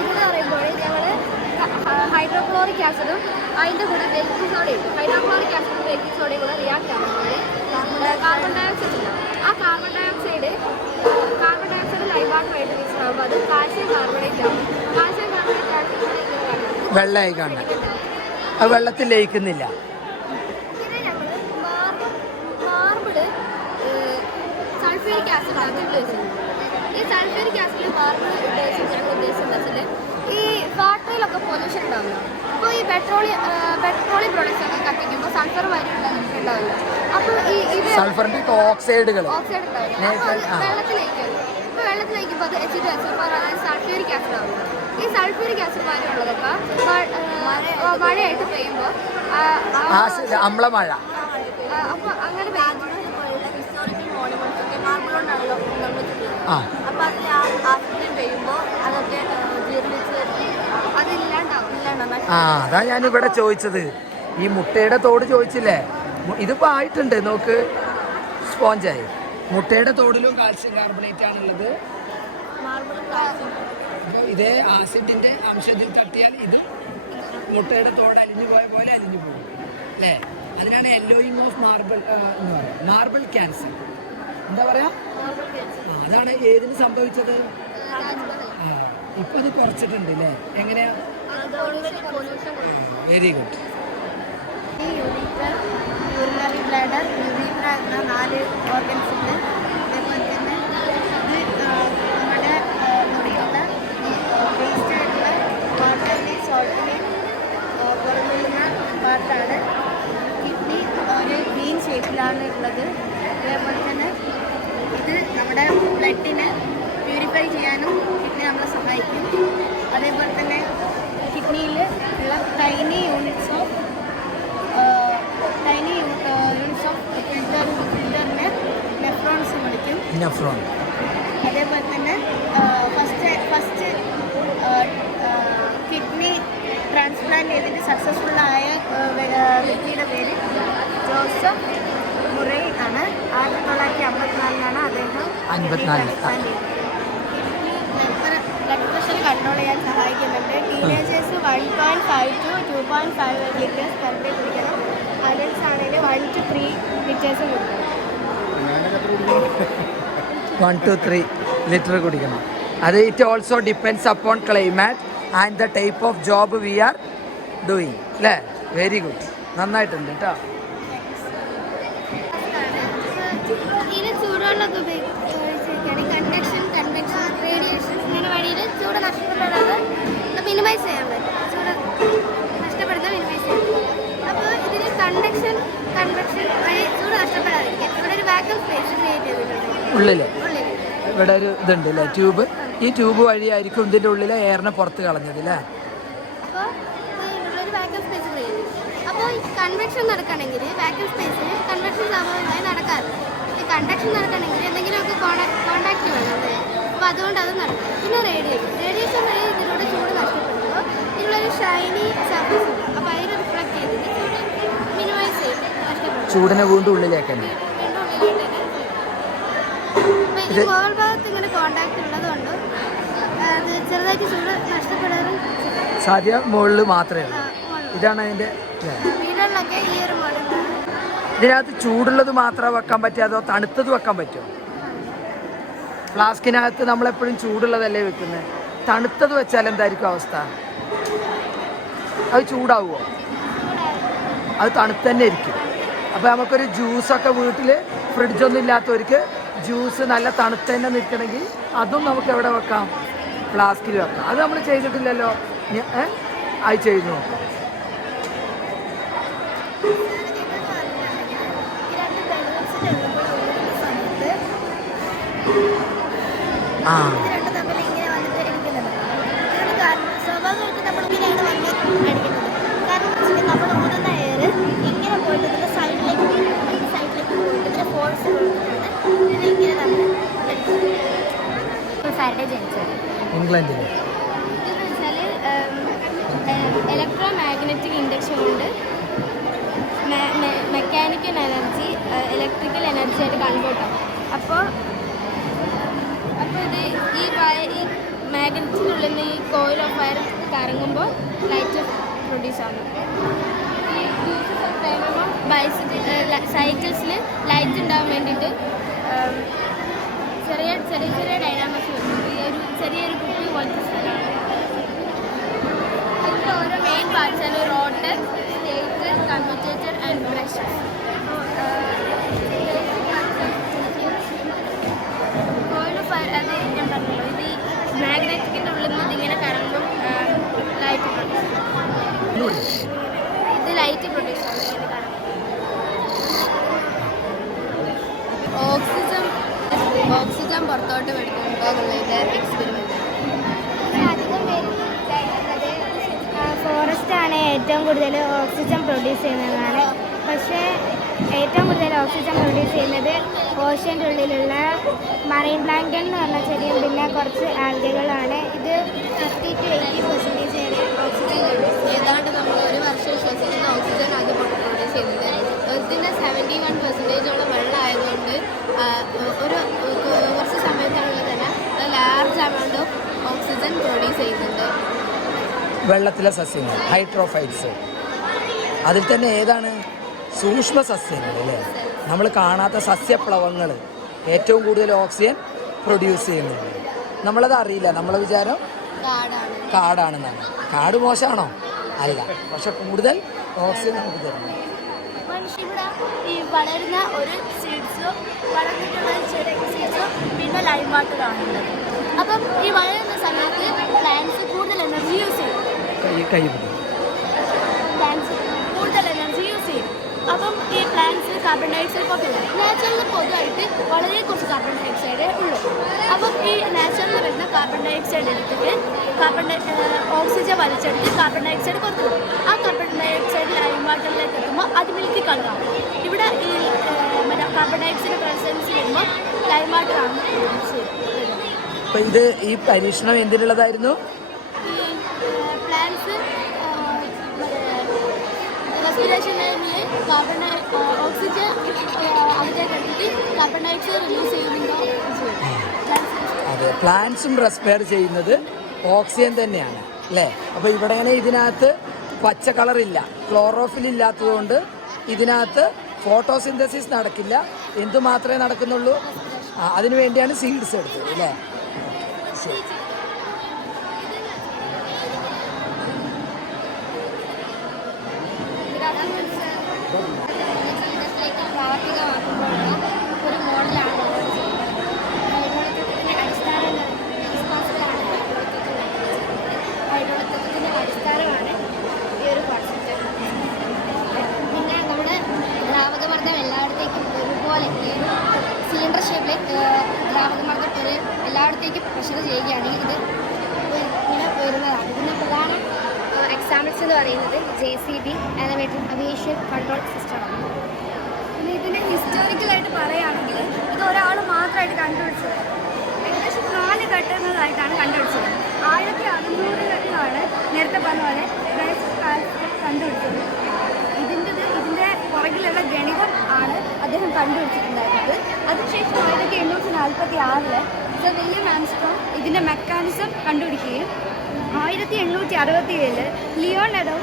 ഇതെന്ന് പറയുമ്പോൾ ഞങ്ങൾ ഹൈഡ്രോക്ലോറിക് ആസിഡും അതിൻ്റെ കൂടെ ബേക്കിംഗ് സോഡ ഇട്ടു. ഹൈഡ്രോക്ലോറിക് ആസിഡും ബേക്കിംഗ് സോഡയും കൂടെ റിയാക്ട് ആകുമ്പോൾ കാർബൺ ഡയോക്സൈഡ് ഉണ്ടാവും. ആ കാർബൺ ഡയോക്സൈഡ് ലൈം വാട്ടറുമായിട്ട് മിക്സ് ആകുമ്പോൾ അത് കാൽസ്യം കാർബണേറ്റ് ആവും. കാൽസ്യം കാർബണേറ്റ് ആണ് വെള്ളമായി കാണാൻ. അത് വെള്ളത്തിൽ ലയിക്കുന്നില്ല. പിന്നെ ഞങ്ങൾ മാർബിള് സൾഫ്യൂരിക് ആസിഡ് ഉപയോഗിച്ചിട്ടുണ്ട്. ഈ സൾഫ്യൂരിക് ആസിഡ് മാർബിൾ ഉപയോഗിച്ചിട്ട് ഞങ്ങൾ ഉദ്ദേശിച്ചത് ഈ ഫാക്ടറിയിലൊക്കെ പൊല്യൂഷൻ ഉണ്ടാവില്ല. അപ്പോൾ ഈ പെട്രോളിയം പ്രൊഡക്ട്സ് ഒക്കെ കത്തിക്കുമ്പോൾ സൾഫർ വരി ഉണ്ടാവില്ല. അപ്പോൾ ഇത് സൾഫറിന്റെ ഓക്സൈഡുകൾ ഓക്സൈഡ് ഉണ്ടാവില്ല. അപ്പോൾ അത് വെള്ളത്തിലേക്ക് ഇപ്പോൾ വെള്ളത്തിലേക്കുമ്പോൾ അത് H2SO4 അതായത് സൾഫ്യൂരിക് ആസിഡ് ആവില്ല. ഈ സൾഫ്യൂരിക് ആസിഡ് വരെയുള്ളതൊക്കെ മഴയായിട്ട് പെയ്യുമ്പോൾ അമ്ലമഴ. അപ്പോൾ അങ്ങനെ ഹിസ്റ്റോറിക്കൽ മോണുമെന്റ്സ് ഒക്കെ മാർബിൾ കൊണ്ടാണല്ലോ നിർമ്മിച്ചിട്ടുള്ളത്. അപ്പോൾ അതിൽ ആസിഡ് പെയ്യുമ്പോൾ അതൊക്കെ ജീർണിച്ച് അതില്ലാണ്ടാവും. ആ, അതാ ഞാനിവിടെ ചോദിച്ചത്. ഈ മുട്ടയുടെ തോട് ചോദിച്ചില്ലേ? ഇതിപ്പോൾ ആയിട്ടുണ്ട്. നോക്ക്, സ്പോഞ്ചായി. മുട്ടയുടെ തോടിലും കാൽസ്യം കാർബണേറ്റ് ആണുള്ളത്. അപ്പോൾ ഇതേ ആസിഡിൻ്റെ അംശത്തിൽ തട്ടിയാൽ ഇത് മുട്ടയുടെ തോട് അലിഞ്ഞു പോയ പോലെ അലിഞ്ഞു പോകും അല്ലേ? അതിനാണ് യെല്ലോയിങ് ഓഫ് മാർബിൾ എന്ന് പറയുക. മാർബിൾ ക്യാൻസർ എന്താ പറയുക? അതാണ് ഏതിന് സംഭവിച്ചത്? ഇപ്പം അത് കുറച്ചിട്ടുണ്ട് അല്ലേ? എങ്ങനെയാ? Very good. യൂറിനറി ബ്ലാഡർ, യുറീത്ര എന്ന 4 ഓർഗൻസ് ഉണ്ട്. അതേപോലെ തന്നെ ഇത് നമ്മുടെ ബോഡിയിലുള്ള വേസ്റ്റ് ആയിട്ടുള്ള വാട്ടറിനെ സോൾട്ടിനെ പുറത്തുള്ള പാർട്ടാണ്. കിഡ്നി ഒരു ഗ്രീൻ ഷേപ്പിലാണ് ഉള്ളത്. അതേപോലെ തന്നെ ഇത് നമ്മുടെ ബ്ലഡിനെ പ്യൂരിഫൈ ചെയ്യാനും കിഡ്നി നമ്മളെ സഹായിക്കും. അതേപോലെ തന്നെ കിഡ്നിയിൽ ഉള്ള ടൈനി യൂണിറ്റ്സ് ഓഫ് ഫിൽറ്ററിനെ നെഫ്രോൺസ് വിളിക്കും. നെഫ്രോൺ. അതേപോലെ തന്നെ ഫസ്റ്റ് കിഡ്നി ട്രാൻസ്പ്ലാന്റ് ചെയ്തിട്ട് സക്സസ്ഫുള്ളായ വ്യക്തിയുടെ പേര് ജോസഫ് മുറേ ആണ്. 1954 അദ്ദേഹം ട്രാൻസ്പ്ലാന്റ് ചെയ്തത്. ബ്ലഡ് പ്രഷർ കൺട്രോൾ ചെയ്യാൻ സഹായിക്കുന്നുണ്ട്. Teenagers 1.5 to 2.5 litres per day കുടിക്കണം. അഡൽട്സ് ആണെങ്കിൽ 1 to 3 ലിറ്റേഴ്സ് കുടിക്കണം. 1 to 3 ലിറ്റർ കുടിക്കണം. അത് it also depends upon climate and the type of job we are doing അല്ലേ? വെരി ഗുഡ്, നന്നായിട്ടുണ്ട് കേട്ടോ. ഇതിന് ചൂടുവെള്ളമൊക്കെ ഉപയോഗിച്ചിരിക്കുകയാണ്. കണ്ടക്ഷൻ, കൺവെക്ഷൻ, റേഡിയേഷൻ ഇങ്ങനെ വഴിയിൽ ചൂട് നഷ്ടപ്പെടുന്നത് മിനിമൈസ് ചെയ്യാൻ പറ്റും. ചൂട് നഷ്ടപ്പെടുന്നത് മിനിമൈസ് ചെയ്യാൻ പറ്റും. അപ്പോൾ ഇതിന് കൺവെക്ഷൻ വഴി ചൂട് നഷ്ടപ്പെടാതിരിക്കും. ഇവിടെ ഒരു വാക്യൂം സ്പേസ് ക്രിയേറ്റ് ചെയ്തിട്ടുണ്ട് ഉള്ളിൽ. ഇവിടെ ഒരു ഇതുണ്ട് അല്ലേ, ട്യൂബ്. ഈ ട്യൂബ് വഴിയായിരിക്കും ഇതിൻ്റെ ഉള്ളിലെ എയറിനെ പുറത്ത് കളഞ്ഞത് അല്ലേ? അപ്പോൾ ഒരു വാക്യൂം സ്പേസ് ക്രിയേറ്റ് ചെയ്യും. അപ്പോൾ ഈ കൺവെക്ഷൻ നടക്കണമെങ്കിൽ വാക്യൂം സ്പേസിൽ കൺവെക്ഷൻ സ്വാഭാവികമായി നടക്കാറില്ല. ഈ കണ്ടക്ഷൻ നടക്കണമെങ്കിൽ എന്തെങ്കിലുമൊക്കെ കോണ്ടാക്ട് വേണം. അപ്പോൾ അതുകൊണ്ട് അത് നടക്കും. പിന്നെ റേഡിയേഷൻ വഴി ഇതിലൂടെ ചൂട് നഷ്ടപ്പെടുമ്പോൾ ഇതിലൊരു ഷൈനി സർഫേസ് ഉണ്ട്. അപ്പോൾ അതിനെ റിഫ്ലക്ട് ചെയ്തിട്ട് ചൂട് മിനിമൈസ് ചെയ്യും, നഷ്ടപ്പെടും. ചൂടിനെ വീണ്ടും ഉള്ളിലേക്ക് തന്നെ. അപ്പോൾ ഇത് മുകൾ ഭാഗത്ത് ഇങ്ങനെ കോണ്ടാക്ട് ഉള്ളതുകൊണ്ട് അത് ചെറുതായിട്ട് ചൂട് നഷ്ടപ്പെടാറും സാധ്യ മുകളിൽ മാത്രമേ ഉള്ളൂ. ഇതാണ് അതിൻ്റെ. വീടുകളിലൊക്കെ ഈ ഒരു മോഡലാണ്. ഇതിനകത്ത് ചൂടുള്ളത് മാത്രമേ വെക്കാൻ പറ്റുക അതോ തണുത്തത് വെക്കാൻ പറ്റുമോ? ഫ്ലാസ്കിനകത്ത് നമ്മളെപ്പോഴും ചൂടുള്ളതല്ലേ വെക്കുന്നത്. തണുത്തത് വെച്ചാൽ എന്തായിരിക്കും അവസ്ഥ? അത് ചൂടാവുമോ? അത് തണുത്ത് തന്നെ ഇരിക്കും. അപ്പോൾ നമുക്കൊരു ജ്യൂസൊക്കെ വീട്ടിൽ ഫ്രിഡ്ജൊന്നും ഇല്ലാത്തവർക്ക് ജ്യൂസ് നല്ല തണുത്ത് തന്നെ നിൽക്കണമെങ്കിൽ അതും നമുക്ക് എവിടെ വെക്കാം? ഫ്ലാസ്കിൽ വെക്കാം. അത് നമ്മൾ ചെയ്തിട്ടില്ലല്ലോ. അത് ചെയ്ത് നോക്കാം. ആ സ്വാഭാവികമായിട്ട് നമ്മൾ ഇങ്ങനെയാണ് വന്ന് അടിക്കുന്നത്. കാരണം നമ്മൾ ഊതുന്ന എയർ ഇങ്ങനെ പോയിട്ട് ഇതിൻ്റെ സൈഡിലേക്ക് പോയിട്ട് ഇതിൻ്റെ ഫോഴ്സ് കൊടുത്തിട്ടാണ് ഇങ്ങനെ നമ്മൾ ഫാരഡേ ജനിച്ചത് ഇംഗ്ലണ്ടിൽ. ഇതെന്ന് വെച്ചാൽ ഇലക്ട്രോ മാഗ്നറ്റിക് ഇൻഡക്ഷൻ കൊണ്ട് മെക്കാനിക്കൽ എനർജി ഇലക്ട്രിക്കൽ എനർജി ആയിട്ട് കൺവേർട്ട് ആവും. അപ്പോൾ ഇത് ഈ മാഗ്നറ്റിനുള്ളിൽ നിന്ന് ഈ കോയിൽ ഓഫ് വയർ കറങ്ങുമ്പോൾ ലൈറ്റ് പ്രൊഡ്യൂസ് ആകുന്നു. ഈ സൈക്കിൾസിൽ ലൈറ്റ് ഉണ്ടാകാൻ വേണ്ടിയിട്ട് ചെറിയ ഡൈനാമോസ് വരും. ഈ ഒരു ചെറിയൊരു കുപ്പി പോലത്തെ സ്ഥലമാണ്. ഇതിൻ്റെ ഓരോ മെയിൻ പാർട്സാണ് rotor, stator, commutator and brushes. Coil of wire അത് ഞാൻ പറഞ്ഞല്ലോ, ഇത് മാഗ്നറ്റിക്കിൻ്റെ ഉള്ളിൽ നിന്ന് ഇതിങ്ങനെ കറങ്ങുമ്പോൾ ലൈറ്റ് പ്രൊഡ്യൂസ് ചെയ്യും. ഇത് ലൈറ്റ് പ്രൊഡ്യൂസ് ആണ് ഇങ്ങനെ കറങ്ങും. ഓക്സിജൻ പുറത്തോട്ട് എടുക്കുമ്പോൾ ഉള്ളതിൻ്റെ എക്സ്പെരിമെൻ്റ്. അധികം ഫോറസ്റ്റാണ് ഏറ്റവും കൂടുതൽ ഓക്സിജൻ പ്രൊഡ്യൂസ് ചെയ്യുന്നതാണ്. പക്ഷേ ഏറ്റവും കൂടുതൽ ഓക്സിജൻ പ്രൊഡ്യൂസ് ചെയ്യുന്നത് ഓഷ്യൻ്റെ ഉള്ളിലുള്ള മറൈൻ പ്ലാങ്ക്ടൺ എന്ന് പറഞ്ഞ ചെടിയും പിന്നെ കുറച്ച് ആൽഗകളാണ്. ഇത് 50 to 80% വരെ ഓക്സിജൻ ഏതാണ്ട് നമ്മൾ ഒരു വർഷം ശ്വസിക്കുന്ന ഓക്സിജൻ അത് പ്രൊഡ്യൂസ് ചെയ്യുന്നത്. എർത്തിൻ്റെ 71% വെള്ളമായതുകൊണ്ട് ഒരു കുറച്ച് സമയത്തിനുള്ളിൽ തന്നെ large amount of oxygen produce ചെയ്യുന്നുണ്ട്. വെള്ളത്തിലെ സസ്യങ്ങൾ ഹൈഡ്രോഫൈറ്റ്സ്, അതിൽ തന്നെ ഏതാണ് സൂക്ഷ്മ സസ്യങ്ങൾ അല്ലേ? നമ്മൾ കാണാത്ത സസ്യപ്ലവങ്ങൾ ഏറ്റവും കൂടുതൽ ഓക്സിജൻ പ്രൊഡ്യൂസ് ചെയ്യുന്നുണ്ട്. നമ്മളത് അറിയില്ല. നമ്മളെ വിചാരം കാടാണെന്നാണ്. കാട് മോശമാണോ? അല്ല, പക്ഷെ കൂടുതൽ ഓക്സിജൻ നമുക്ക് തരുന്നു. മനുഷ്യവിടെ ഈ വളരുന്ന ഒരു സീഡ്സോ വളർന്നിട്ടുള്ള ചെറിയ സീഡ്സോ പിന്നെ ലൈം വാട്ടർ ആണുള്ളത്. അപ്പം ഈ വളരുന്ന സമയത്ത് പ്ലാന്റ്സ് കൂടുതൽ എനർജി യൂസ് ചെയ്യും. പ്ലാന്റ്സ് കൂടുതൽ എനർജി യൂസ് ചെയ്യും. അപ്പം ഈ പ്ലാന്റ്സ് കാർബൺ ഡയോക്സൈഡ് പുറത്തില്ല. നാച്ചുറലിൽ പൊതുവായിട്ട് വളരെ കുറച്ച് കാർബൺ ഡയോക്സൈഡേ ഉള്ളൂ. അപ്പം ഈ നാച്ചുറലിൽ വരുന്ന കാർബൺ ഡയോക്സൈഡ് എടുത്തിട്ട് ഓക്സിജൻ വലിച്ചെടുത്ത് കാർബൺ ഡയോക്സൈഡ് പുറത്തു പോകും. ആ കാർബൺ ഡയോക്സൈഡ് ലൈം വാട്ടറിലേക്ക് എത്തുമ്പോൾ അത് മിൽക്കി കളറാണ്. ഇവിടെ ഈ കാർബൺ ഡയോക്സൈഡ് പ്രസൻസ് വരുമ്പോൾ ലൈം വാട്ടറാണ് അപ്പോൾ ഇത് ഈ പരീക്ഷണം എന്തിനുള്ളതായിരുന്നു? ഈ പ്ലാന്റ്സ് റെസ്പിറേഷൻ ടൈമിൽ ഓക്സിജൻ അതിലേക്ക് എടുത്തിട്ട് കാർബൺ ഡയോക്സൈഡ് റിലീസ് ചെയ്യുന്നുണ്ടോ? അതെ, പ്ലാന്റ്സും റെസ്പയർ ചെയ്യുന്നത് ഓക്സിജൻ തന്നെയാണ് അല്ലേ? അപ്പോൾ ഇവിടെ ഇങ്ങനെ ഇതിനകത്ത് പച്ച കളറില്ല, ക്ലോറോഫിൽ ഇല്ലാത്തതുകൊണ്ട് ഇതിനകത്ത് ഫോട്ടോസിന്തസിസ് നടക്കില്ല. എന്തു മാത്രമേ നടക്കുന്നുള്ളൂ? അതിനു വേണ്ടിയാണ് സീഡ്സ് എടുത്തത് അല്ലേ? ശരി. പ്രാവർത്തികമാക്കുമ്പോഴുള്ള ഒരു മോഡലാണ് ഹൈഡ്രോളിക് അടിസ്ഥാനമാണ് ഈ ഒരു കോൺസെപ്റ്റ്. പിന്നെ നമ്മുടെ ദ്രാവകമർദ്ദം എല്ലായിടത്തേക്കും ഒരുപോലെ സിലിണ്ടർ ഷേപ്പിൽ ദ്രാവകമർദ്ദം എല്ലായിടത്തേക്കും പ്രഷർ ചെയ്യുകയാണെങ്കിൽ ഇത് ഇങ്ങനെ വരുന്നതാണ്. ഇതിൻ്റെ പ്രധാന എക്സാമ്പിൾസ് എന്ന് പറയുന്നത് JCB എലവേറ്റഡ് അവിയേഷൻ കൺട്രോൾ സിസ്റ്റമാണ്. പിന്നെ ഇതിൻ്റെ ഹിസ്റ്റോറിക്കലായിട്ട് പറയുകയാണെങ്കിൽ ഇത് ഒരാൾ മാത്രമായിട്ട് കണ്ടുപിടിച്ചത്. ഏകദേശം 4 ഘട്ടങ്ങളായിട്ടാണ് കണ്ടുപിടിച്ചത്. 1600-കളിലാണ് നേരത്തെ പറഞ്ഞ പോലെ കണ്ടുപിടിച്ചത്. ഇതിൻ്റെ പുറകിലുള്ള ഗണിതം ആണ് അദ്ദേഹം കണ്ടുപിടിച്ചിട്ടുണ്ടായിരുന്നത്. അതിനുശേഷം 1846 സർ വില്യം ആംസ്ട്രോങ് ഇതിൻ്റെ മെക്കാനിസം കണ്ടുപിടിക്കുകയും 1867 ലിയോണാർഡോ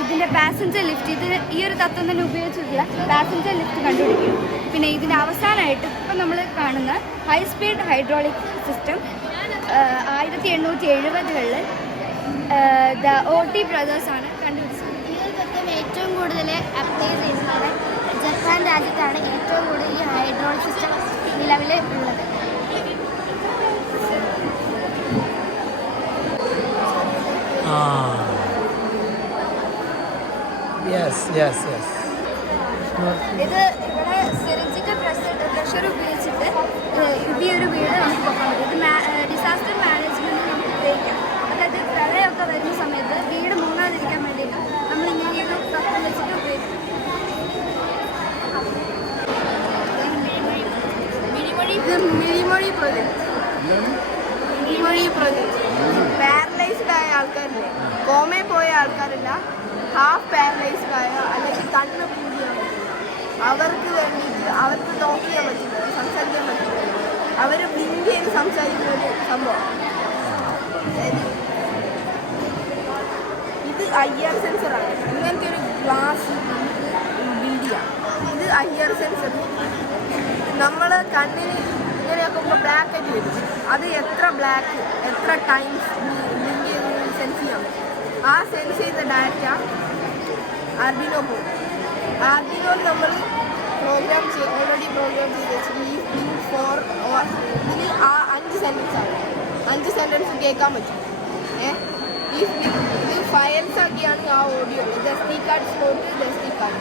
ഇതിൻ്റെ പാസഞ്ചർ ലിഫ്റ്റ് ഈ ഒരു തത്വം തന്നെ ഉപയോഗിച്ചിട്ടുള്ള പാസഞ്ചർ ലിഫ്റ്റ് കണ്ടുപിടിക്കും. പിന്നെ ഇതിൻ്റെ അവസാനമായിട്ട് ഇപ്പം നമ്മൾ കാണുന്ന ഹൈ സ്പീഡ് ഹൈഡ്രോളിക് സിസ്റ്റം 1870കളിൽ OT ബ്രദേഴ്സാണ് കണ്ടുപിടിച്ചത്. ഈ ഒരു തത്വം ഏറ്റവും കൂടുതൽ അപ്ലൈ ചെയ്യുന്നത് ജപ്പാൻ രാജ്യത്താണ് ഏറ്റവും കൂടുതൽ ഈ ഹൈഡ്രോളിക് സിസ്റ്റം നിലവിൽ ഉള്ളത്. ഇത് ഇവിടെ സിറിഞ്ചിൻ്റെ പ്രഷർ ഉപയോഗിച്ചിട്ട് ഈ ഒരു വീട് നമുക്ക് പൊക്കാൻ പറ്റും. ഇത് ഡിസാസ്റ്റർ മാനേജ്മെൻറ്റിന് നമുക്ക് ഉപയോഗിക്കാം. അതായത് പ്രളയമൊക്കെ വരുന്ന സമയത്ത് വീട് മുങ്ങാതിരിക്കാൻ വേണ്ടിയിട്ട് നമ്മൾ ഇങ്ങനെയൊരു തത്വം വെച്ചിട്ട് ഉപയോഗിക്കും. ഇത് മിനിമൊഴി പ്രൊജക്ട് പാരലൈസ്ഡ് ആയ ആൾക്കാരില്ലേ, കോമയിൽ പോയ ആൾക്കാരില്ല, ഹാഫ് പാരലൈസ്ഡ് ആയ അല്ലെങ്കിൽ കണ്ണ് പൂടിയാണ് അവർക്ക് വേണ്ടിയിട്ട് അവർക്ക് ടോക്ക് ചെയ്യാൻ പറ്റില്ല, സംസാരിക്കാൻ പറ്റില്ല, അവർ ബ്ലിങ്ക് ചെയ്ത് സംസാരിക്കുന്ന ഒരു സംഭവം. ഇത് IR സെൻസറാണ്. ഇങ്ങനത്തെ ഒരു ഗ്ലാസ് ബിൽഡ് ചെയ്യാം. ഇത് IR സെൻസർ. നമ്മൾ കണ്ണിന് ഇങ്ങനെയൊക്കെ ബ്ലാക്ക് ആയിട്ട് വരും. അത് എത്ര ബ്ലാക്ക് എത്ര ടൈംസ് ബ്ലിങ്ക് ചെയ്ത് സെൻസ് ചെയ്യാൻ പറ്റും. ആ സെൻസ് ചെയ്ത ഡാറ്റ ആർഡിനോ പോകും. ആർഡിനോയിൽ നമ്മൾ ഓൾറെഡി പ്രോഗ്രാം ചെയ്ത് വെച്ചിട്ട് ഈ ബ്ലിങ്ക് ഫോർ ഇതിന് ആ 5 സെൻറ്റൻസ് ആണ്. 5 സെൻറ്റൻസ് കേൾക്കാൻ പറ്റും. ഇത് ഫയൽസ് ആക്കിയാണ് ആ ഓഡിയോ. ഇത് SD കാർഡ് സ്ലോട്ട്, ഇത് SD കാർഡ്.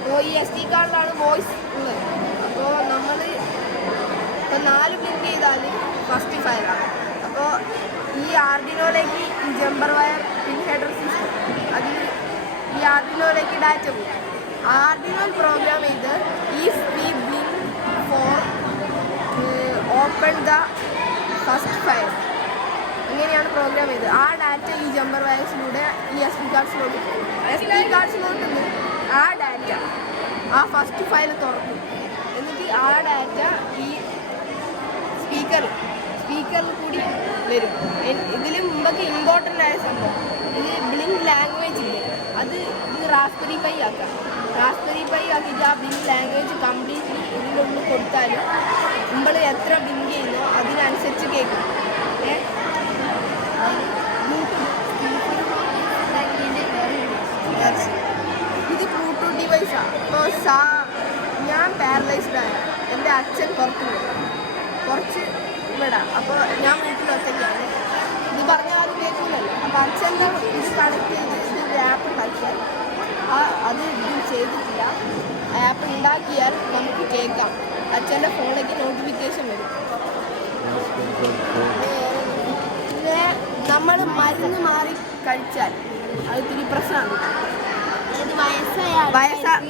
അപ്പോൾ ഈ SD കാർഡിലാണ് വോയിസ് ഉള്ളത്. അപ്പോൾ നമ്മൾ ഇപ്പോൾ 4 ബ്ലിങ്ക് ചെയ്താൽ ഫസ്റ്റ് ഫയലാണ്. അപ്പോൾ ഈ ആർഡിനോയിലേക്ക് ഈ jumper wire pin header system അതിൽ ഈ ആർഡിനോയിലേക്ക് ഡാറ്റ പോകും. ആർഡിനോയിൽ പ്രോഗ്രാം ചെയ്ത് if we blink for open the first file അങ്ങനെയാണ് പ്രോഗ്രാം ചെയ്തത്. ആ ഡാറ്റ ഈ ജമ്പർ വയർസിലൂടെ ഈ SD കാർഡ്സിലോട്ട് പോകും. SD കാർഡ്സിലോട്ട് ആ ഡാറ്റ ആ ഫസ്റ്റ് ഫയൽ തുറക്കും. എന്നിട്ട് ആ ഡാറ്റ ഈ സ്പീക്കറിൽ കൂടി വരും. ഇതിൽ മുമ്പൊക്കെ ഇമ്പോർട്ടൻ്റ് ആയ സംഭവം ഇത് ബ്ലിങ്ക് ലാംഗ്വേജ് ഇല്ലേ, ഇത് റാസ്ബെറി പൈ ആക്കാം. റാസ്ബെറി പൈ ആക്കിയിട്ട് ആ ബ്ലിങ്ക് ലാംഗ്വേജ് കംപ്ലീറ്റ്ലി ഇതിൻ്റെ ഉള്ളിൽ കൊടുത്താൽ നമ്മൾ എത്ര ബ്ലിങ്ക് ചെയ്യുന്നോ അതിനനുസരിച്ച് കേൾക്കും. ഇത് ബ്ലൂടൂത്ത് ഡിവൈസാണ്. ഇപ്പോൾ ഞാൻ പാരലൈസ്ഡ് ആയ എൻ്റെ അച്ഛൻ പുറത്ത് പോയി കുറച്ച് വിടാം. അപ്പോൾ ഞാൻ വീട്ടിൽ ഒറ്റയ്ക്കാണ്. ഇത് പറഞ്ഞാൽ ആരും കേൾക്കില്ലല്ലോ. അപ്പോൾ അച്ഛൻ്റെ ഇത് കണക്ട് ചെയ്ത് ഇതൊരു ആപ്പ് ഉണ്ടാക്കിയാൽ അത് ഇത് ചെയ്തിട്ടില്ല. ആപ്പ് ഉണ്ടാക്കിയാൽ നമുക്ക് കേൾക്കാം. അച്ഛൻ്റെ ഫോണിലേക്ക് നോട്ടിഫിക്കേഷൻ വരും. പിന്നെ നമ്മൾ മരുന്ന് മാറി കഴിച്ചാൽ അത് ഇത്തിരി പ്രശ്നമാണ്.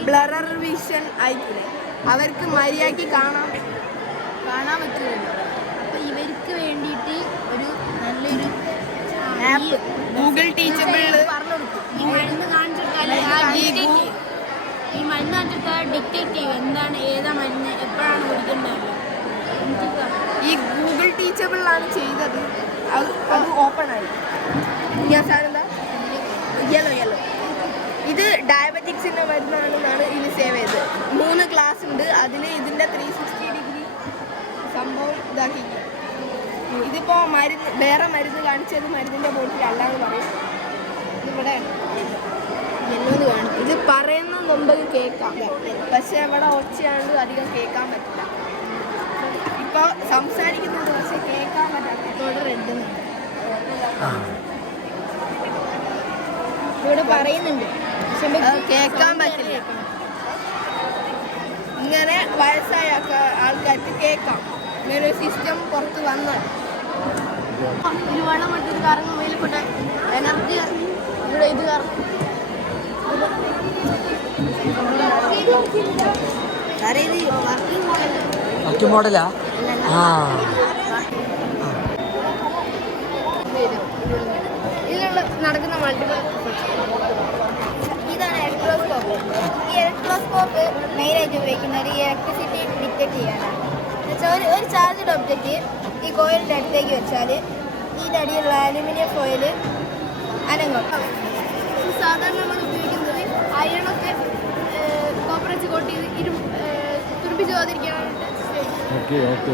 ബ്ലറർ വിഷൻ ആയിട്ടില്ലേ, അവർക്ക് മര്യാദയ്ക്ക് കാണാൻ പറ്റുമല്ലോ. അപ്പോൾ ഇവർക്ക് വേണ്ടിയിട്ട് ഒരു നല്ലൊരു ആപ്പ് ഗൂഗിൾ ടീച്ചബിൾ പറഞ്ഞു കൊടുക്കും. ഈ മരുന്ന് കാണിച്ചെടുത്താൽ ഈ മരുന്ന് കാണിച്ചെടുത്താൽ ഡിക്റ്റേറ്റ് ചെയ്യും എന്താണ് ഏതാ മരുന്ന് എപ്പോഴാണ് കുടിക്കേണ്ടത്. ഈ ഗൂഗിൾ ടീച്ചബിളാണ് ചെയ്തത്. അത് ഓപ്പൺ ആയി. ഞാൻ സാധനം യെല്ലോ ഇത് ഡയബറ്റിക്സിൻ്റെ മരുന്നാണെന്നാണ് ഇത് സേവ് ചെയ്തത്. 3 ക്ലാസ് ഉണ്ട്. അതിൽ ഇതിൻ്റെ 360 ഡിഗ്രി സംഭവം ഇതാക്കി. ഇതിപ്പോൾ വേറെ മരുന്ന് കാണിച്ചത് മരുന്നിൻ്റെ ബോട്ടിൽ അല്ലാന്ന് പറയും. ഇതിവിടെ എന്നോട് കാണിക്കും. ഇത് പറയുന്ന മുമ്പ് കേൾക്കാം, പക്ഷേ ഇവിടെ ഒച്ചയാണ്ട് അധികം കേൾക്കാൻ പറ്റില്ല. ഇപ്പോൾ സംസാരിക്കുന്നുണ്ട് പക്ഷേ കേൾക്കാൻ പറ്റാത്ത ഇവിടെ റെഡ് ഇവിടെ പറയുന്നുണ്ട് കേൾക്കാൻ പറ്റില്ല. ഇങ്ങനെ വയസ്സായ ആൾക്കാർക്ക് കേൾക്കാം. ഇങ്ങനെ ഒരു സിസ്റ്റം പുറത്ത് വന്നാൽ ഒരു വെള്ളം മറ്റൊരു കറങ്ങും വെയിൽപ്പെട്ട എനർജി ഇവിടെ ഇത് കറങ്ങും. വർക്കിംഗ് മോഡലാ? ഇതിലുള്ള നടക്കുന്ന മൾട്ടിപ്പിൾ ഇതാണ് ഇലക്ട്രോസ്കോപ്പ്. ഈ ഇലക്ട്രോസ്കോപ്പ് മെയിനായിട്ട് ഉപയോഗിക്കുന്നത് ഈ ഇലക്ട്രിസിറ്റി ഡിറ്റക്ട് ചെയ്യാനാണ്. എന്നുവെച്ചാൽ ഒരു ചാർജ്ഡ് ഒബ്ജക്റ്റ് ഈ കോയിലിൻ്റെ അടുത്തേക്ക് വെച്ചാൽ ഈ തടിയുള്ള അലുമിനിയം ഫോയിൽ അനങ്ങും. സാധാരണ നമ്മൾ ഉപയോഗിക്കുന്നത് അയണൊക്കെ കോപ്പർ വെച്ച് കോട്ട് ചെയ്ത് തുരുമ്പിച്ച് പോകാതിരിക്കാൻ ഓക്കെ ഓക്കെ.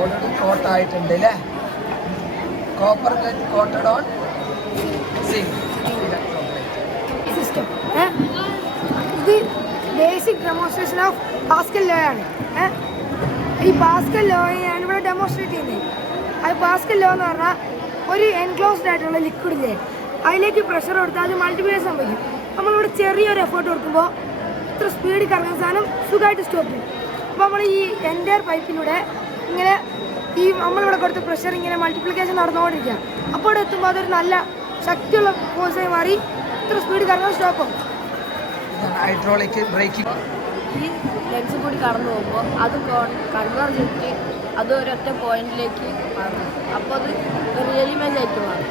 ഓൾറെഡി കോട്ടായിട്ടുണ്ട് അല്ലേ? Copper coated on zinc. System ഇത് basic demonstration of Pascal law ആണ്. ഈ പാസ്കൽ ലോയാണ് ഇവിടെ ഡെമോൺസ്ട്രേറ്റ് ചെയ്യുന്നത്. അത് പാസ്കൽ ലോ എന്ന് പറഞ്ഞാൽ ഒരു എൻക്ലോസ്ഡ് ആയിട്ടുള്ള ലിക്വിഡില്ലേ അതിലേക്ക് പ്രഷർ കൊടുത്താൽ അത് മൾട്ടിപ്ലൈ സംഭവിക്കും. നമ്മളിവിടെ ചെറിയൊരു എഫേർട്ട് കൊടുക്കുമ്പോൾ ഇത്ര സ്പീഡിൽ കറങ്ങുന്ന സാധനം സുഖമായിട്ട് സ്റ്റോപ്പ് ചെയ്യും. അപ്പോൾ നമ്മൾ ഈ എൻ്റയർ പൈപ്പിലൂടെ ഇങ്ങനെ ഈ നമ്മളിവിടെ കൊടുത്ത പ്രഷർ ഇങ്ങനെ മൾട്ടിപ്ലിക്കേഷൻ നടന്നുകൊണ്ടിരിക്കുക. അപ്പോൾ ഇവിടെ എത്തുമ്പോൾ അതൊരു നല്ല ശക്തിയുള്ള ഫോഴ്സായി മാറി ഇത്ര സ്പീഡ് കറങ്ങാൻ സ്റ്റോപ്പ് ആവും. Hydraulic braking. ഈ ലെൻസും കൂടി കടന്നു പോകുമ്പോൾ അത് കൺവേർ ചെയ്തിട്ട് അത് ഒരൊറ്റ പോയിന്റിലേക്ക് മാറും. അപ്പോൾ അത് റിയൽ ഇമേജ് ആയിട്ട് മാറും.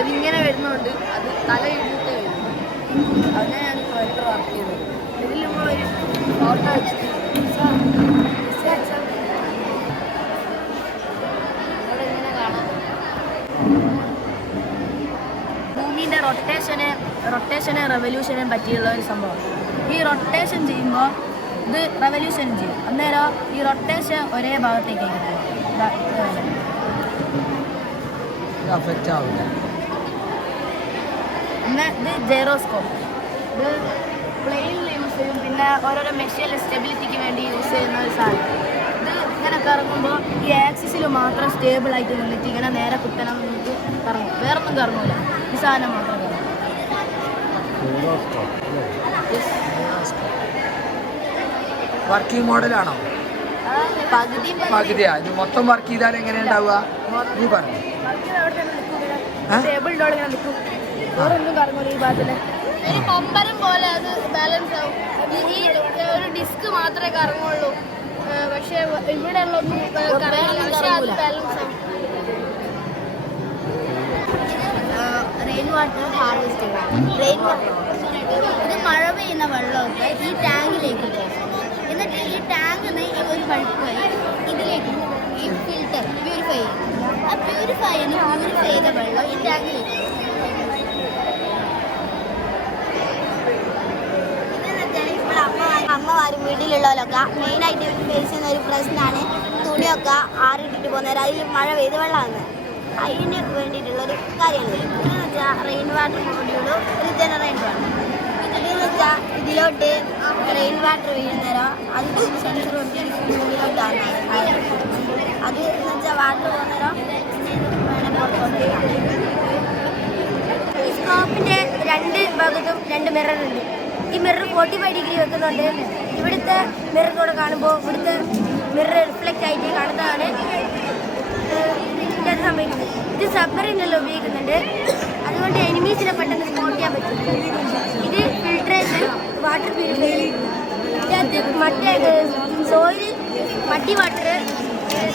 അതിങ്ങനെ വരുന്നതുകൊണ്ട് അത് തല ഇടിട്ട് വരും. അങ്ങനെയാണ് ഈ പ്രൊജക്ടർ വർക്ക് ചെയ്യുന്നത്. ഇതിൽ നമ്മളൊരു ഫോട്ടോ വെച്ചിട്ട് ഇവിടെ ഇങ്ങനെ കാണാം ഭൂമിൻ്റെ റൊട്ടേഷനെ റെവല്യൂഷനെ പറ്റിയുള്ള ഒരു സംഭവം. ഈ റൊട്ടേഷൻ ചെയ്യുമ്പോൾ ഇത് റെവല്യൂഷൻ ചെയ്യും. അന്നേരം ഈ റൊട്ടേഷൻ ഒരേ ഭാഗത്തേക്കായിരിക്കും. പിന്നെ ഇത് ജൈറോസ്കോപ്പ്. ഇത് പ്ലെയിനിൽ യൂസ് ചെയ്യും. പിന്നെ ഓരോരോ മെഷീനിൽ സ്റ്റെബിലിറ്റിക്ക് വേണ്ടി യൂസ് ചെയ്യുന്ന ഒരു സാധനം. ഇത് ഇങ്ങനെ കറങ്ങുമ്പോൾ ഈ ആക്സിസിൽ മാത്രം സ്റ്റേബിളായിട്ട് നിന്നിട്ട് ഇങ്ങനെ നേരെ കുത്തണം നിന്നിട്ട് കറങ്ങും. വേറൊന്നും കറങ്ങൂല. ഈ സാധനം മാത്രം കറങ്ങും. വർക്കിംഗ് മോഡലാണോ? പകുതിയാ? ഇത് മൊത്തം വർക്ക് ചെയ്താൽ എങ്ങനെ ഉണ്ടാവുക? നീ പറഞ്ഞു. വേറൊന്നും കറങ്ങൂല. ഈ ഭാഗത്തില് ഈ പമ്പരം പോലെ അത് ബാലൻസ് ആവും. ഈ ഒരു ഡിസ്ക് മാത്രമേ കറങ്ങുള്ളൂ. പക്ഷെ ഇവിടെ ഉള്ളൊന്നും കറങ്ങില്ല. പക്ഷെ അത് ബാലൻസ് ആവും. Rain water harvesting. ഇത് മഴ പെയ്യുന്ന വെള്ളമൊക്കെ ഈ ടാങ്കിലേക്ക് പോകും. എന്നിട്ട് ഈ ടാങ്കിൽ നിന്ന് ഒരു പഴുപ്പ് വഴി ഇതിലേക്ക് ഈ ഫിൽറ്റർ പ്യൂരിഫൈ ചെയ്യും. ആ പ്യൂരിഫൈ ചെയ്ത വെള്ളം ഈ ടാങ്കിലേക്ക് പോകും. അമ്മമാരും വീട്ടിലുള്ളവരൊക്കെ മെയിനായിട്ട് ഫേസ് ചെയ്യുന്ന ഒരു പ്രശ്നമാണ് തുണിയൊക്കെ ആറിട്ടിട്ട് പോകുന്നത്. അതിൽ മഴ പെയ്ത് വെള്ളമാണ്. അതിന് വേണ്ടിയിട്ടുള്ളൊരു കാര്യമാണ്. ഇതെന്ന് വെച്ചാൽ റെയിൻ വാട്ടർ മൊഡ്യൂളും ഒരു ജനറേറ്റർ ആണ്. ഇതെന്ന് വെച്ചാൽ ഇതിലോട്ട് റെയിൻ വാട്ടർ വീഴുന്നേരം അത് സെൻസർ മുകളിലോട്ടാണ്. അത് എന്ന് വെച്ചാൽ വാട്ടർ പോകുന്നേരം പുറത്തോട്ട്. സ്കോപ്പിൻ്റെ രണ്ട് ഭാഗത്തും രണ്ട് മിററുണ്ട്. ഈ മിറർ 45 ഡിഗ്രി വെക്കുന്നുണ്ട്. ഇവിടുത്തെ മിറർ കൂടെ കാണുമ്പോൾ ഇവിടുത്തെ മിറർ റിഫ്ലക്റ്റ് ആയിട്ട് കാണുന്നതാണ് ഇത് സംഭവിക്കുന്നത്. ഇത് സബ്മറീനിലെല്ലാം ഉപയോഗിക്കുന്നുണ്ട്. അതുകൊണ്ട് എനിമീസിനെ പെട്ടെന്ന് സ്പോട്ട് ചെയ്യാൻ പറ്റും. ഇത് ഫിൽട്രേഷൻ വാട്ടർ പ്യൂരിഫൈ. ഇതിനകത്ത് സോയിൽ മട്ടി വാട്ടർ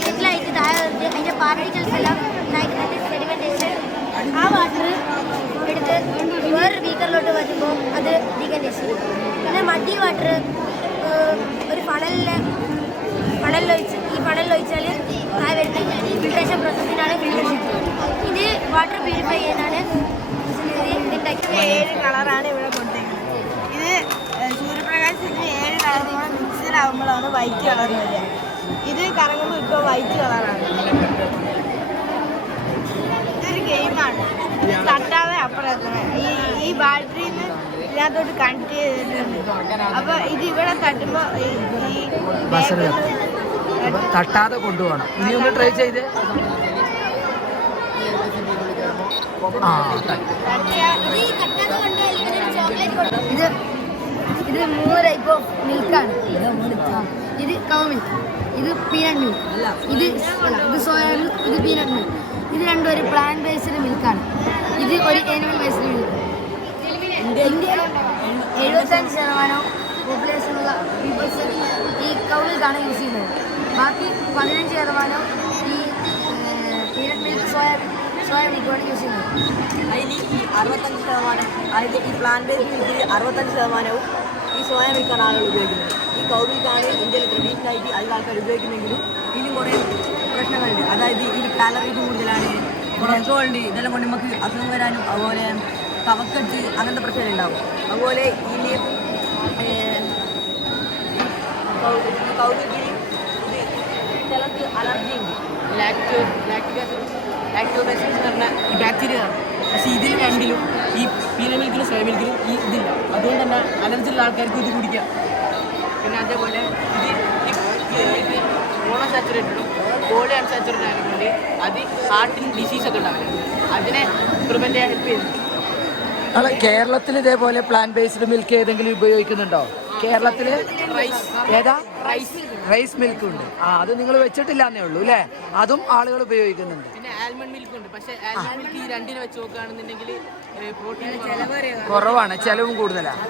സെറ്റിലായിട്ട് താഴെ വന്നിട്ട് അതിൻ്റെ പാർട്ടിക്കിൾസ് എല്ലാം ഉണ്ടാക്കുന്നുണ്ട്. സെഡിമെൻറ്റേഷൻ. ആ വാട്ടർ എടുത്ത് വേറൊരു ബീക്കറിലോട്ട് വരുമ്പോൾ അത് ഡീകണ്ടേഷൻ ചെയ്യും. പിന്നെ മട്ടി വാട്ടർ ഒരു ഫണലിലൊഴിച്ച് ഈ ഫണലിലൊഴിച്ചാൽ താഴെ വരുന്ന ഫിൽട്രേഷൻ പ്രോസസ്സിനാണ് ഫിൽട്രേഷൻ. ഇത് വാട്ടർ പ്യൂരിഫൈ ചെയ്യാനാണ്. ഇതിൻ്റെ 7 കളറാണ് ഇവിടെ കൊടുത്തേക്കുന്നത്. ഇത് സൂര്യപ്രകാശത്തിന് 7 കളറും മിക്സിലാവുമ്പോഴാണ് വൈറ്റ് കളർ വരിക. ഇത് കറങ്ങുമ്പോൾ ഇപ്പോൾ വൈറ്റ് കളറാണ്. ഇതൊരു ഗെയിമാണ്. തട്ടാതെ അപ്പുറം എത്തണം. ഈ ബാറ്ററിന്ന് ഇതിനകത്തോട്ട് കണക്ട് ചെയ്തിട്ടുണ്ട്. അപ്പോൾ ഇത് ഇവിടെ തട്ടുമ്പോൾ തട്ടാതെ കൊണ്ടുപോകണം. ഇനി ഒന്ന് ട്രൈ ചെയ്തേ. ഇത് 3 ടൈപ്പ് ഓഫ് മിൽക്കാണ്. ഇത് കൗ മിൽക്ക്, ഇത് പീനട്ട് മിൽക്ക്, ഇത് സോയ മിൽക്ക്, ഇത് പീനട്ട് മിൽക്ക്. ഇത് രണ്ടും ഒരു പ്ലാന്റ് ബേസ്ഡ് മിൽക്കാണ്. ഇത് ഒരു ആനിമൽ ബേസ്ഡ് മിൽക്ക്. ഇന്ത്യയിൽ 75% പോപ്പുലേഷനുള്ള പീപ്പിൾസ് ഈ കൗ മിൽക്കാണ് യൂസ് ചെയ്യുന്നത്. ബാക്കി 15% ഈ പീനട്ട് മിൽക്ക് സോയ മിൽക്കാണ് യൂസ് ചെയ്യുന്നത്. അതിൽ ഈ 65%, അതായത് ഈ പ്ലാന്റ് ബേസ്ഡ് മിൽക്കിൽ 65% ഈ സോയ മിൽക്കാണ് ആളുകൾ ഉപയോഗിക്കുന്നത്. ഈ കൗ മിൽക്കാണ് ഇന്ത്യയിൽ ട്രഡീഷണലായിട്ട് അതിൽ ആൾക്കാർ ഉപയോഗിക്കുന്നെങ്കിലും ഇതിലും കുറേ പ്രശ്നങ്ങളുണ്ട്. അതായത് ഇതിൽ കാലറി കൂടുതലാണ്, കൊളസ്ട്രോൾ ഉണ്ട്. ഇതെല്ലാം കൊണ്ട് നമുക്ക് അസുഖം വരാനും അതുപോലെ കഫക്കെട്ട് അങ്ങനത്തെ പ്രശ്നങ്ങളുണ്ടാവും. അതുപോലെ ഇതിൽ കൗതുകിൽ ചിലർക്ക് അലർജി ഉണ്ട്. ലാക്ടോബാസിലസ് എന്ന് പറഞ്ഞ ഈ ബാക്ടീരിയ. പക്ഷേ ഇതിൽ രണ്ടിലും ഈ പീനൽ മിൽക്കിലും സോയ മിൽക്കിലും ഈ ഇതില്ല. അതുകൊണ്ട് തന്നെ അലർജി ഉള്ള ആൾക്കാർക്ക് ഇത് കുടിക്കാം. പിന്നെ അതേപോലെ ഇത് മോണോസാച്ചുറേറ്റഡും പോളി അൺസാച്ചുറേറ്റഡ് ആയതുകൊണ്ട് അത് ഹാർട്ടിന് ഡിസീസൊക്കെ ഉണ്ടാവില്ല. അതിനെ പ്രിവെൻറ്റ് ചെയ്യാൻ ഹെൽപ്പ് ചെയ്യുന്നു. കേരളത്തിൽ ഇതേപോലെ പ്ലാന്റ് ബേസ്ഡ് മിൽക്ക് ഏതെങ്കിലും ഉപയോഗിക്കുന്നുണ്ടോ? കേരളത്തിൽ ഏതാ? റൈസ് മിൽക്ക് ഉണ്ട്. അത് നിങ്ങൾ വെച്ചിട്ടില്ല എന്നേ ഉള്ളൂ അല്ലേ? അതും ആളുകൾ ഉപയോഗിക്കുന്നുണ്ട്. പിന്നെ ആൽമണ്ട് മിൽക്ക് ഉണ്ട്. പക്ഷേ ആൽമണ്ട് മിൽക്ക് ഈ രണ്ടിനെ വെച്ച് നോക്കുകയാണെന്നുണ്ടെങ്കിൽ പ്രോട്ടീൻ കുറവാണ്, ചെലവും കൂടുതലാണ്.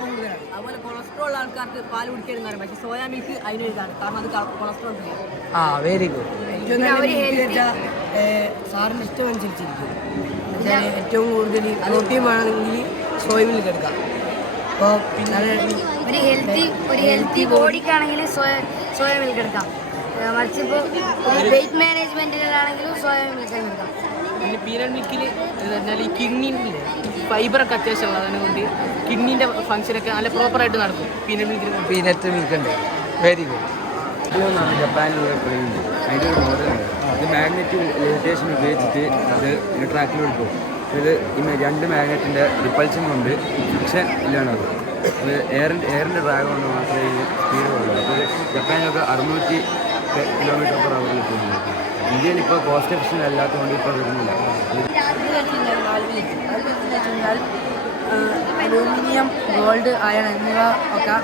അതുപോലെ കൊളസ്ട്രോൾ ഉള്ള ആൾക്കാർക്ക് പാൽ കുടിക്കരുതെന്ന് പറയും. പക്ഷേ സോയാ മിൽക്ക് അതിന് ഇതാണ്, കാരണം അത് കൊളസ്ട്രോൾ ഉണ്ട്. Very good. ഏറ്റവും നല്ല മിൽക്ക് വെച്ചാൽ സാറിന് ഇഷ്ടം അനുസരിച്ചിരിക്കും. ഏറ്റവും കൂടുതൽ പ്രോട്ടീൻ വേണമെങ്കിൽ സോയ മിൽക്ക് എടുക്കാം. അപ്പോൾ ഒരു ഹെൽത്തി ബോഡിക്കാണെങ്കിൽ സോയ മിൽക്ക് എടുക്കാം. മറിച്ച് ഇപ്പോൾ വെയിറ്റ് മാനേജ്മെൻറ്റിലാണെങ്കിലും സോയ മിൽക്ക് എടുക്കാം. പിന്നെ പീനട്ട് മിൽക്കിൽ എന്നാൽ ഈ കിഡ്നിൻ്റെ ഫൈബറൊക്കെ അത്യാവശ്യമുള്ള അതുകൊണ്ട് കിഡ്നീൻ്റെ ഫംഗ്ഷനൊക്കെ നല്ല പ്രോപ്പറായിട്ട് നടക്കും പീനട്ട് മിൽക്ക് ഉണ്ട്. Very good. ഇതൊന്നാണ് ജപ്പാനിലുള്ള ട്രെയിൻ. അതിൻ്റെ ഒരു മോഡലാണ്. ഇത് മാഗ്നറ്റ് ലെവിറ്റേഷൻ ഉപയോഗിച്ചിട്ട് അത് ട്രാക്കിൽ കൊടുക്കും. ഇത് രണ്ട് മാഗ്നറ്റിൻ്റെ റിപ്പൾഷൻ കൊണ്ട് ഫിക്ഷൻ ഇല്ലാണ്ടാകും. അത് എയറിൻ്റെ ഡ്രാഗ് കൊണ്ട് മാത്രമേ ഈ സ്പീഡ് പോകുള്ളൂ. അപ്പോൾ ജപ്പാനിലൊക്കെ 600 km/h കിട്ടുന്നുണ്ട്. ഇന്ത്യയിൽ ഇപ്പോൾ കോസ്റ്റ് എഫിഷ്യൻ അല്ലാത്തതുകൊണ്ട് ഇപ്പോൾ വരുന്നില്ല. അലൂമിനിയം, ഗോൾഡ്, അയൺ എന്നിവ ഒക്കെ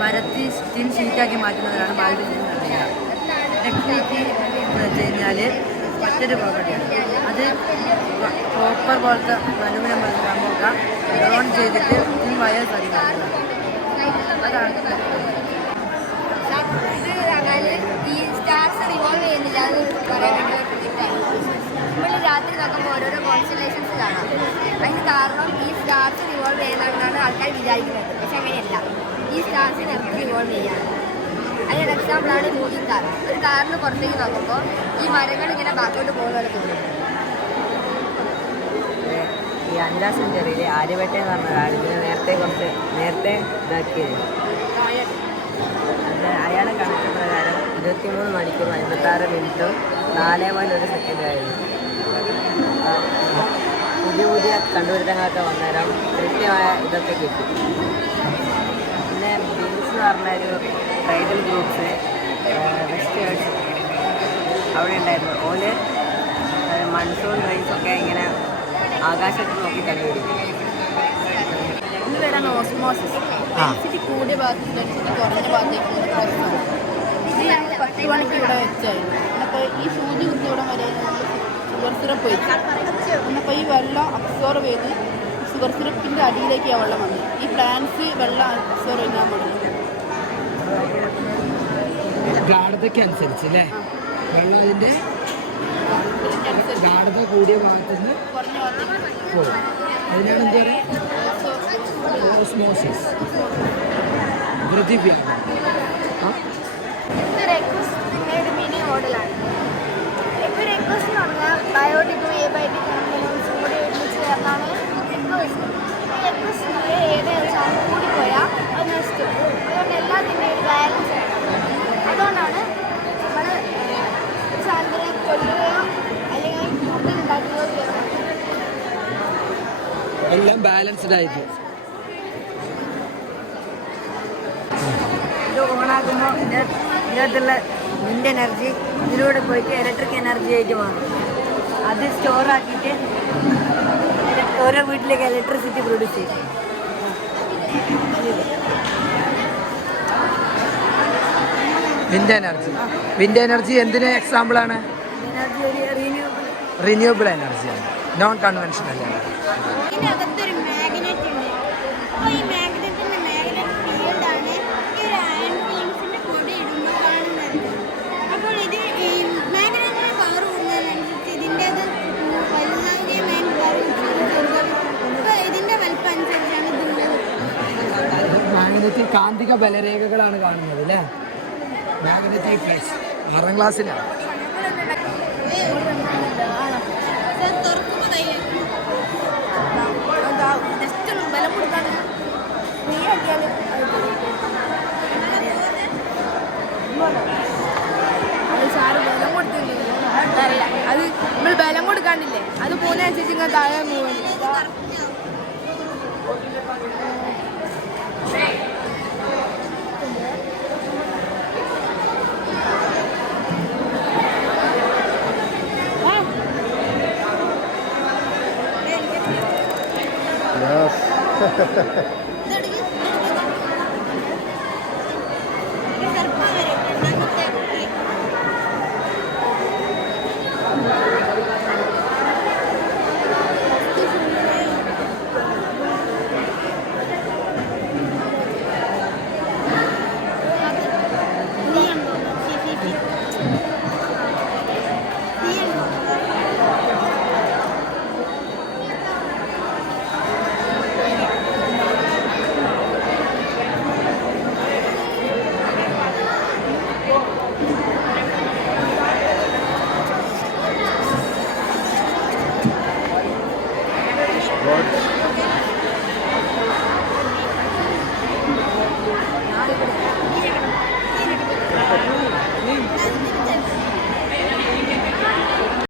പരത്തി സ്റ്റിൻ ഷീറ്റാക്കി മാറ്റുന്നതാണ് ബാൽബിൻ ടെക്നിക്ക് എന്ന് വെച്ച് കഴിഞ്ഞാൽ മറ്റൊരു പ്രോപ്പർട്ടിയാണ്. അത് കോപ്പർ പോലത്തെ അലൂമിനിയം സംഭവമൊക്കെ ഡ്രോൺ ചെയ്തിട്ട് സ്റ്റിൻ വയേഴ്സ് അടിക്കുന്നത്. അതാണ് ഈ സ്റ്റാർസ് റിവോൾവ് ചെയ്യുന്നില്ല അത് പറയാനായിട്ട് നമ്മൾ രാത്രി നോക്കുമ്പോൾ ഓരോരോ കോൺസ്റ്റലേഷൻസ് കാണാം. അതിന് കാരണം ഈ സ്റ്റാർസ് റിവോൾവ് ചെയ്യുന്നതാണ് ആൾക്കാർ വിചാരിക്കുന്നത്. പക്ഷെ അങ്ങനെയല്ല, ഈ സ്റ്റാർസിന് എർത്ത് റിവോൾവ് ചെയ്യാണ്. അതിനൊരു എക്സാമ്പിളാണ് മൂവിങ് കാർ. ഒരു കാറിന് പുറത്തേക്ക് നോക്കുമ്പോൾ ഈ മരങ്ങൾ ഇങ്ങനെ ബാക്കോട്ട് പോകുന്നതാണ് തോന്നുന്നത്. ഈ 5ാം സെഞ്ചുറിയിൽ ആര്യഭട്ട എന്ന് പറഞ്ഞ ഇതിനെ നേരത്തെ ഇതാക്കിയത്. അയാളെ കണക്ക് പ്രകാരം 23 മണിക്കൂർ 56 മിനിറ്റും 4.1 സെക്കൻഡായിരുന്നു. പുതിയ കണ്ടുപിടുത്തങ്ങളൊക്കെ വന്നേരം കൃത്യമായ ഇതൊക്കെ കിട്ടി. പിന്നെ ബീൻസ് എന്ന് പറഞ്ഞൊരു ട്രൈബൽ ഗ്രൂപ്പ്സ് വെസ്റ്റേഴ്സ് അവിടെ ഉണ്ടായിരുന്നു. ഓല് മൺസൂൺ റൈസൊക്കെ ഇങ്ങനെ ആകാശത്ത് നോക്കി കണ്ടുപിടിക്കും. ഇന്ന് വരാൻ ഓസ്മോസിസ്. ഡെൻസിറ്റി കൂടിയ ഭാഗത്ത് ഡെൻസിറ്റി കുറഞ്ഞ ഭാഗത്തേക്ക് പ്രോസസ്സാണ്. ഇത് ഞങ്ങൾ 10 മണിക്ക് ഇവിടെ വെച്ചായിരുന്നു. അപ്പോൾ ഈ സൂചി കുത്തി ഇവിടെ വരെ ഷുഗർ സിറപ്പ് വെച്ചു. അപ്പോൾ ഈ വെള്ളം അബ്സോർവ് ചെയ്ത് ഷുഗർ സിറപ്പിൻ്റെ അടിയിലേക്ക് ആ വെള്ളം വന്നു. ഈ പ്ലാന്റ്സ് വെള്ളം അബ്സോർവ് ചെയ്യാൻ തുടങ്ങി. ഗാഢതയ്ക്ക് അനുസരിച്ച് അല്ലേ? വെള്ളം അതിൻ്റെ ഗാഢത കൂടിയ ഭാഗത്തുനിന്ന് കുറഞ്ഞ ഭാഗത്തേക്ക് പോകും. അതിനാണ് എന്താ പറയുക? ഓസ്മോസിസ്. വൃതിവ്യാപനം. ഇതൊരു എക്കോസിസ്റ്റത്തിൻ്റെ ഒരു മിനി മോഡലാണ്. ഇപ്പോൾ ഒരു എക്കോസിസ്റ്റം എന്ന് പറഞ്ഞാൽ ബയോട്ടിക്കും ഏബയോട്ടിക് ഓർഗാനിസം കൂടി ഒരുമിച്ച് ചേർന്നാണ് എക്കോസിസ്റ്റം. ഈ എക്കോസിസ്റ്റത്തിൽ ഏതെങ്കിലും കൂടിപ്പോയാൽ അത് നശിക്കും. അതുകൊണ്ട് എല്ലാത്തിൻ്റെയും ഒരു ബാലൻസ് വേണം. അതുകൊണ്ടാണ് നമ്മൾ സാധനത്തിനെ കൊല്ലുകയോ അല്ലെങ്കിൽ കൂടുതൽ ഉണ്ടാക്കുകയോ ചെയ്യണം. എല്ലാം ബാലൻസ്ഡ് ആയിട്ട്. ഇത് ഓണാക്കുമ്പോൾ ഇതിനകത്തുള്ള വിൻഡ് എനർജി ഇതിലൂടെ പോയിട്ട് ഇലക്ട്രിക് എനർജി ആയിട്ട് മാറും. അത് സ്റ്റോറാക്കിയിട്ട് ഓരോ വീട്ടിലേക്ക് ഇലക്ട്രിസിറ്റി പ്രൊഡ്യൂസ് ചെയ്യും. വിൻഡ് എനർജി എന്തിന് എക്സാമ്പിളാണ്? എനർജി ഒരു റിന്യൂവബിൾ എനർജിയാണ്, നോൺ കൺവെൻഷണൽ എനർജി. ഇതിനകത്തൊരു മാഗ്നറ്റ് ഉണ്ട്. അപ്പോൾ ഈ മാഗ്നറ്റിൻ്റെ മാഗ്നറ്റ് ഫീൽഡാണ് ഈ ഒരു അയൺ ഫിലിംസിൻ്റെ കൂടെ ഇടുമ്പോൾ കാണുന്നത്. അപ്പോൾ ഇത് ഈ മാഗ്നറ്റിന് പവർ കൂടുന്നതിനനുസരിച്ച് ഇതിൻ്റേത് വലുതാവുകയും അപ്പോൾ ഇതിൻ്റെ വലുപ്പം അനുസരിച്ചാണ് ഇത്. മാഗ്നറ്റിക് കാന്തിക ബലരേഖകളാണ് കാണുന്നത് അല്ലേ? Magnetic flux. 6ാം ക്ലാസ്സിലാണ്. സാറ് ബലം കൊടുത്തില്ലേ അത് നമ്മൾ ബലം കൊടുക്കാണ്ടില്ലേ അത് പോകുന്നതനുസരിച്ച് ഇങ്ങനെ താഴെ പോകുന്നു. God.